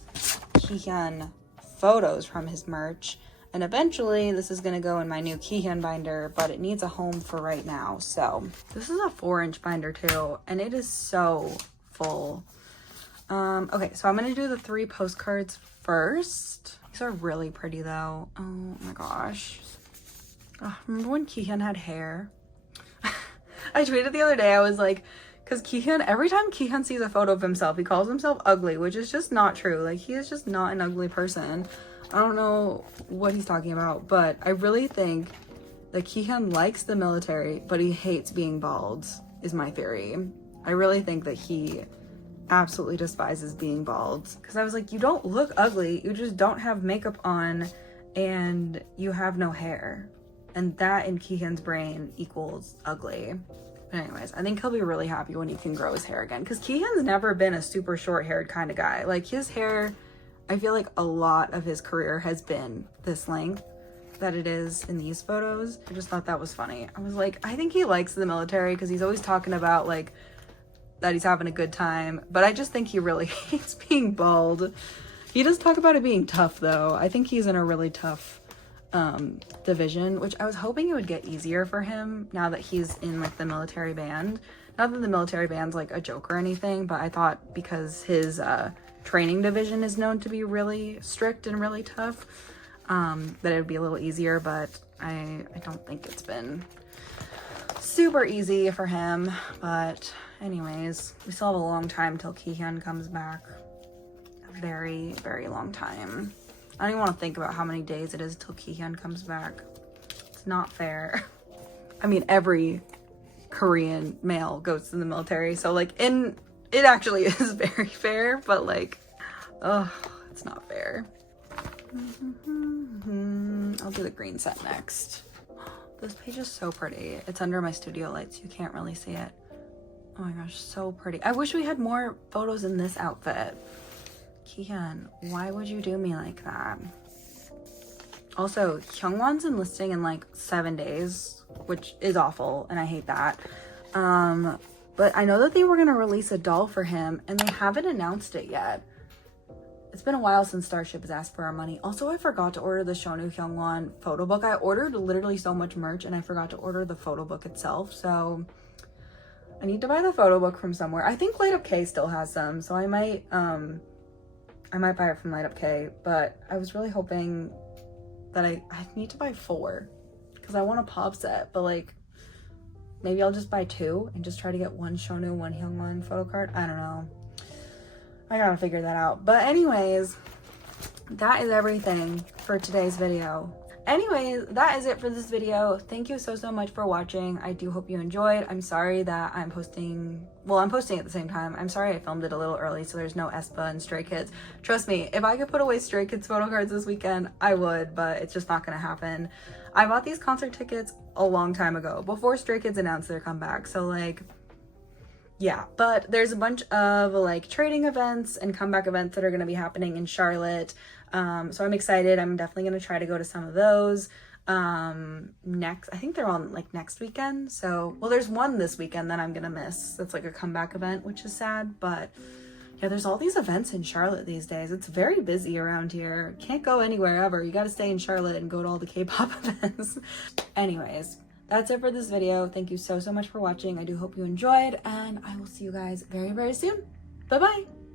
Kihyun photos from his merch, and eventually this is going to go in my new Kihyun binder, but it needs a home for right now. So this is a 4-inch binder too, and it is so full. Okay, so I'm going to do the 3 postcards first. These are really pretty though. Oh my gosh. Oh, remember when Kihyun had hair? I tweeted the other day, I was like, because Kihyun, every time Kihyun sees a photo of himself, he calls himself ugly, which is just not true. Like, he is just not an ugly person. I don't know what he's talking about, but I really think that Kihyun likes the military, but he hates being bald, is my theory. I really think that he absolutely despises being bald. Because I was like, you don't look ugly, you just don't have makeup on, and you have no hair. And that in Kihyun's brain equals ugly. But anyways, I think he'll be really happy when he can grow his hair again. Because Kihyun's never been a super short-haired kind of guy. Like, his hair, I feel like a lot of his career has been this length that it is in these photos. I just thought that was funny. I was like, I think he likes the military because he's always talking about, like, that he's having a good time. But I just think he really hates being bald. He does talk about it being tough, though. I think he's in a really tough division, which I was hoping it would get easier for him now that he's in like the military band. Not that the military band's like a joke or anything, but I thought because his training division is known to be really strict and really tough, that it would be a little easier, but I don't think it's been super easy for him. But anyways, we still have a long time till Kihyun comes back. A very, very long time. I don't even want to think about how many days it is till Kihyun comes back. It's not fair. I mean, every Korean male goes to the military. So like it actually is very fair, but like, oh, it's not fair. I'll do the green set next. This page is so pretty. It's under my studio lights. You can't really see it. Oh my gosh, so pretty. I wish we had more photos in this outfit. Kihyun, why would you do me like that? Also, Hyungwon's enlisting in like 7 days, which is awful, and I hate that. But I know that they were gonna release a doll for him, and they haven't announced it yet. It's been a while since Starship has asked for our money. Also, I forgot to order the Shonu Hyungwon photo book. I ordered literally so much merch, and I forgot to order the photo book itself, so I need to buy the photo book from somewhere. I think Light Up K still has some, so I might buy it from Light Up K, but I was really hoping that I need to buy 4 because I want a pop set, but like maybe I'll just buy 2 and just try to get one Shonu, one Hyungwon photo card. I don't know. I gotta figure that out. But anyways, that is everything for today's video. Anyways, that is it for this video. Thank you so much for watching. I do hope you enjoyed. I'm sorry that I'm posting at the same time. I'm sorry I filmed it a little early, so there's no aespa and Stray Kids. Trust me, if I could put away Stray Kids photo cards this weekend, I would, but it's just not gonna happen. I bought these concert tickets a long time ago, before Stray Kids announced their comeback, so like, yeah. But there's a bunch of like trading events and comeback events that are gonna be happening in Charlotte. So I'm excited. I'm definitely gonna try to go to some of those. I think they're on like next weekend. So, well, there's one this weekend that I'm gonna miss. That's like a comeback event, which is sad, but yeah, there's all these events in Charlotte these days. It's very busy around here. Can't go anywhere ever. You gotta stay in Charlotte and go to all the K-pop events. Anyways, that's it for this video. Thank you so much for watching. I do hope you enjoyed, and I will see you guys very soon. Bye-bye.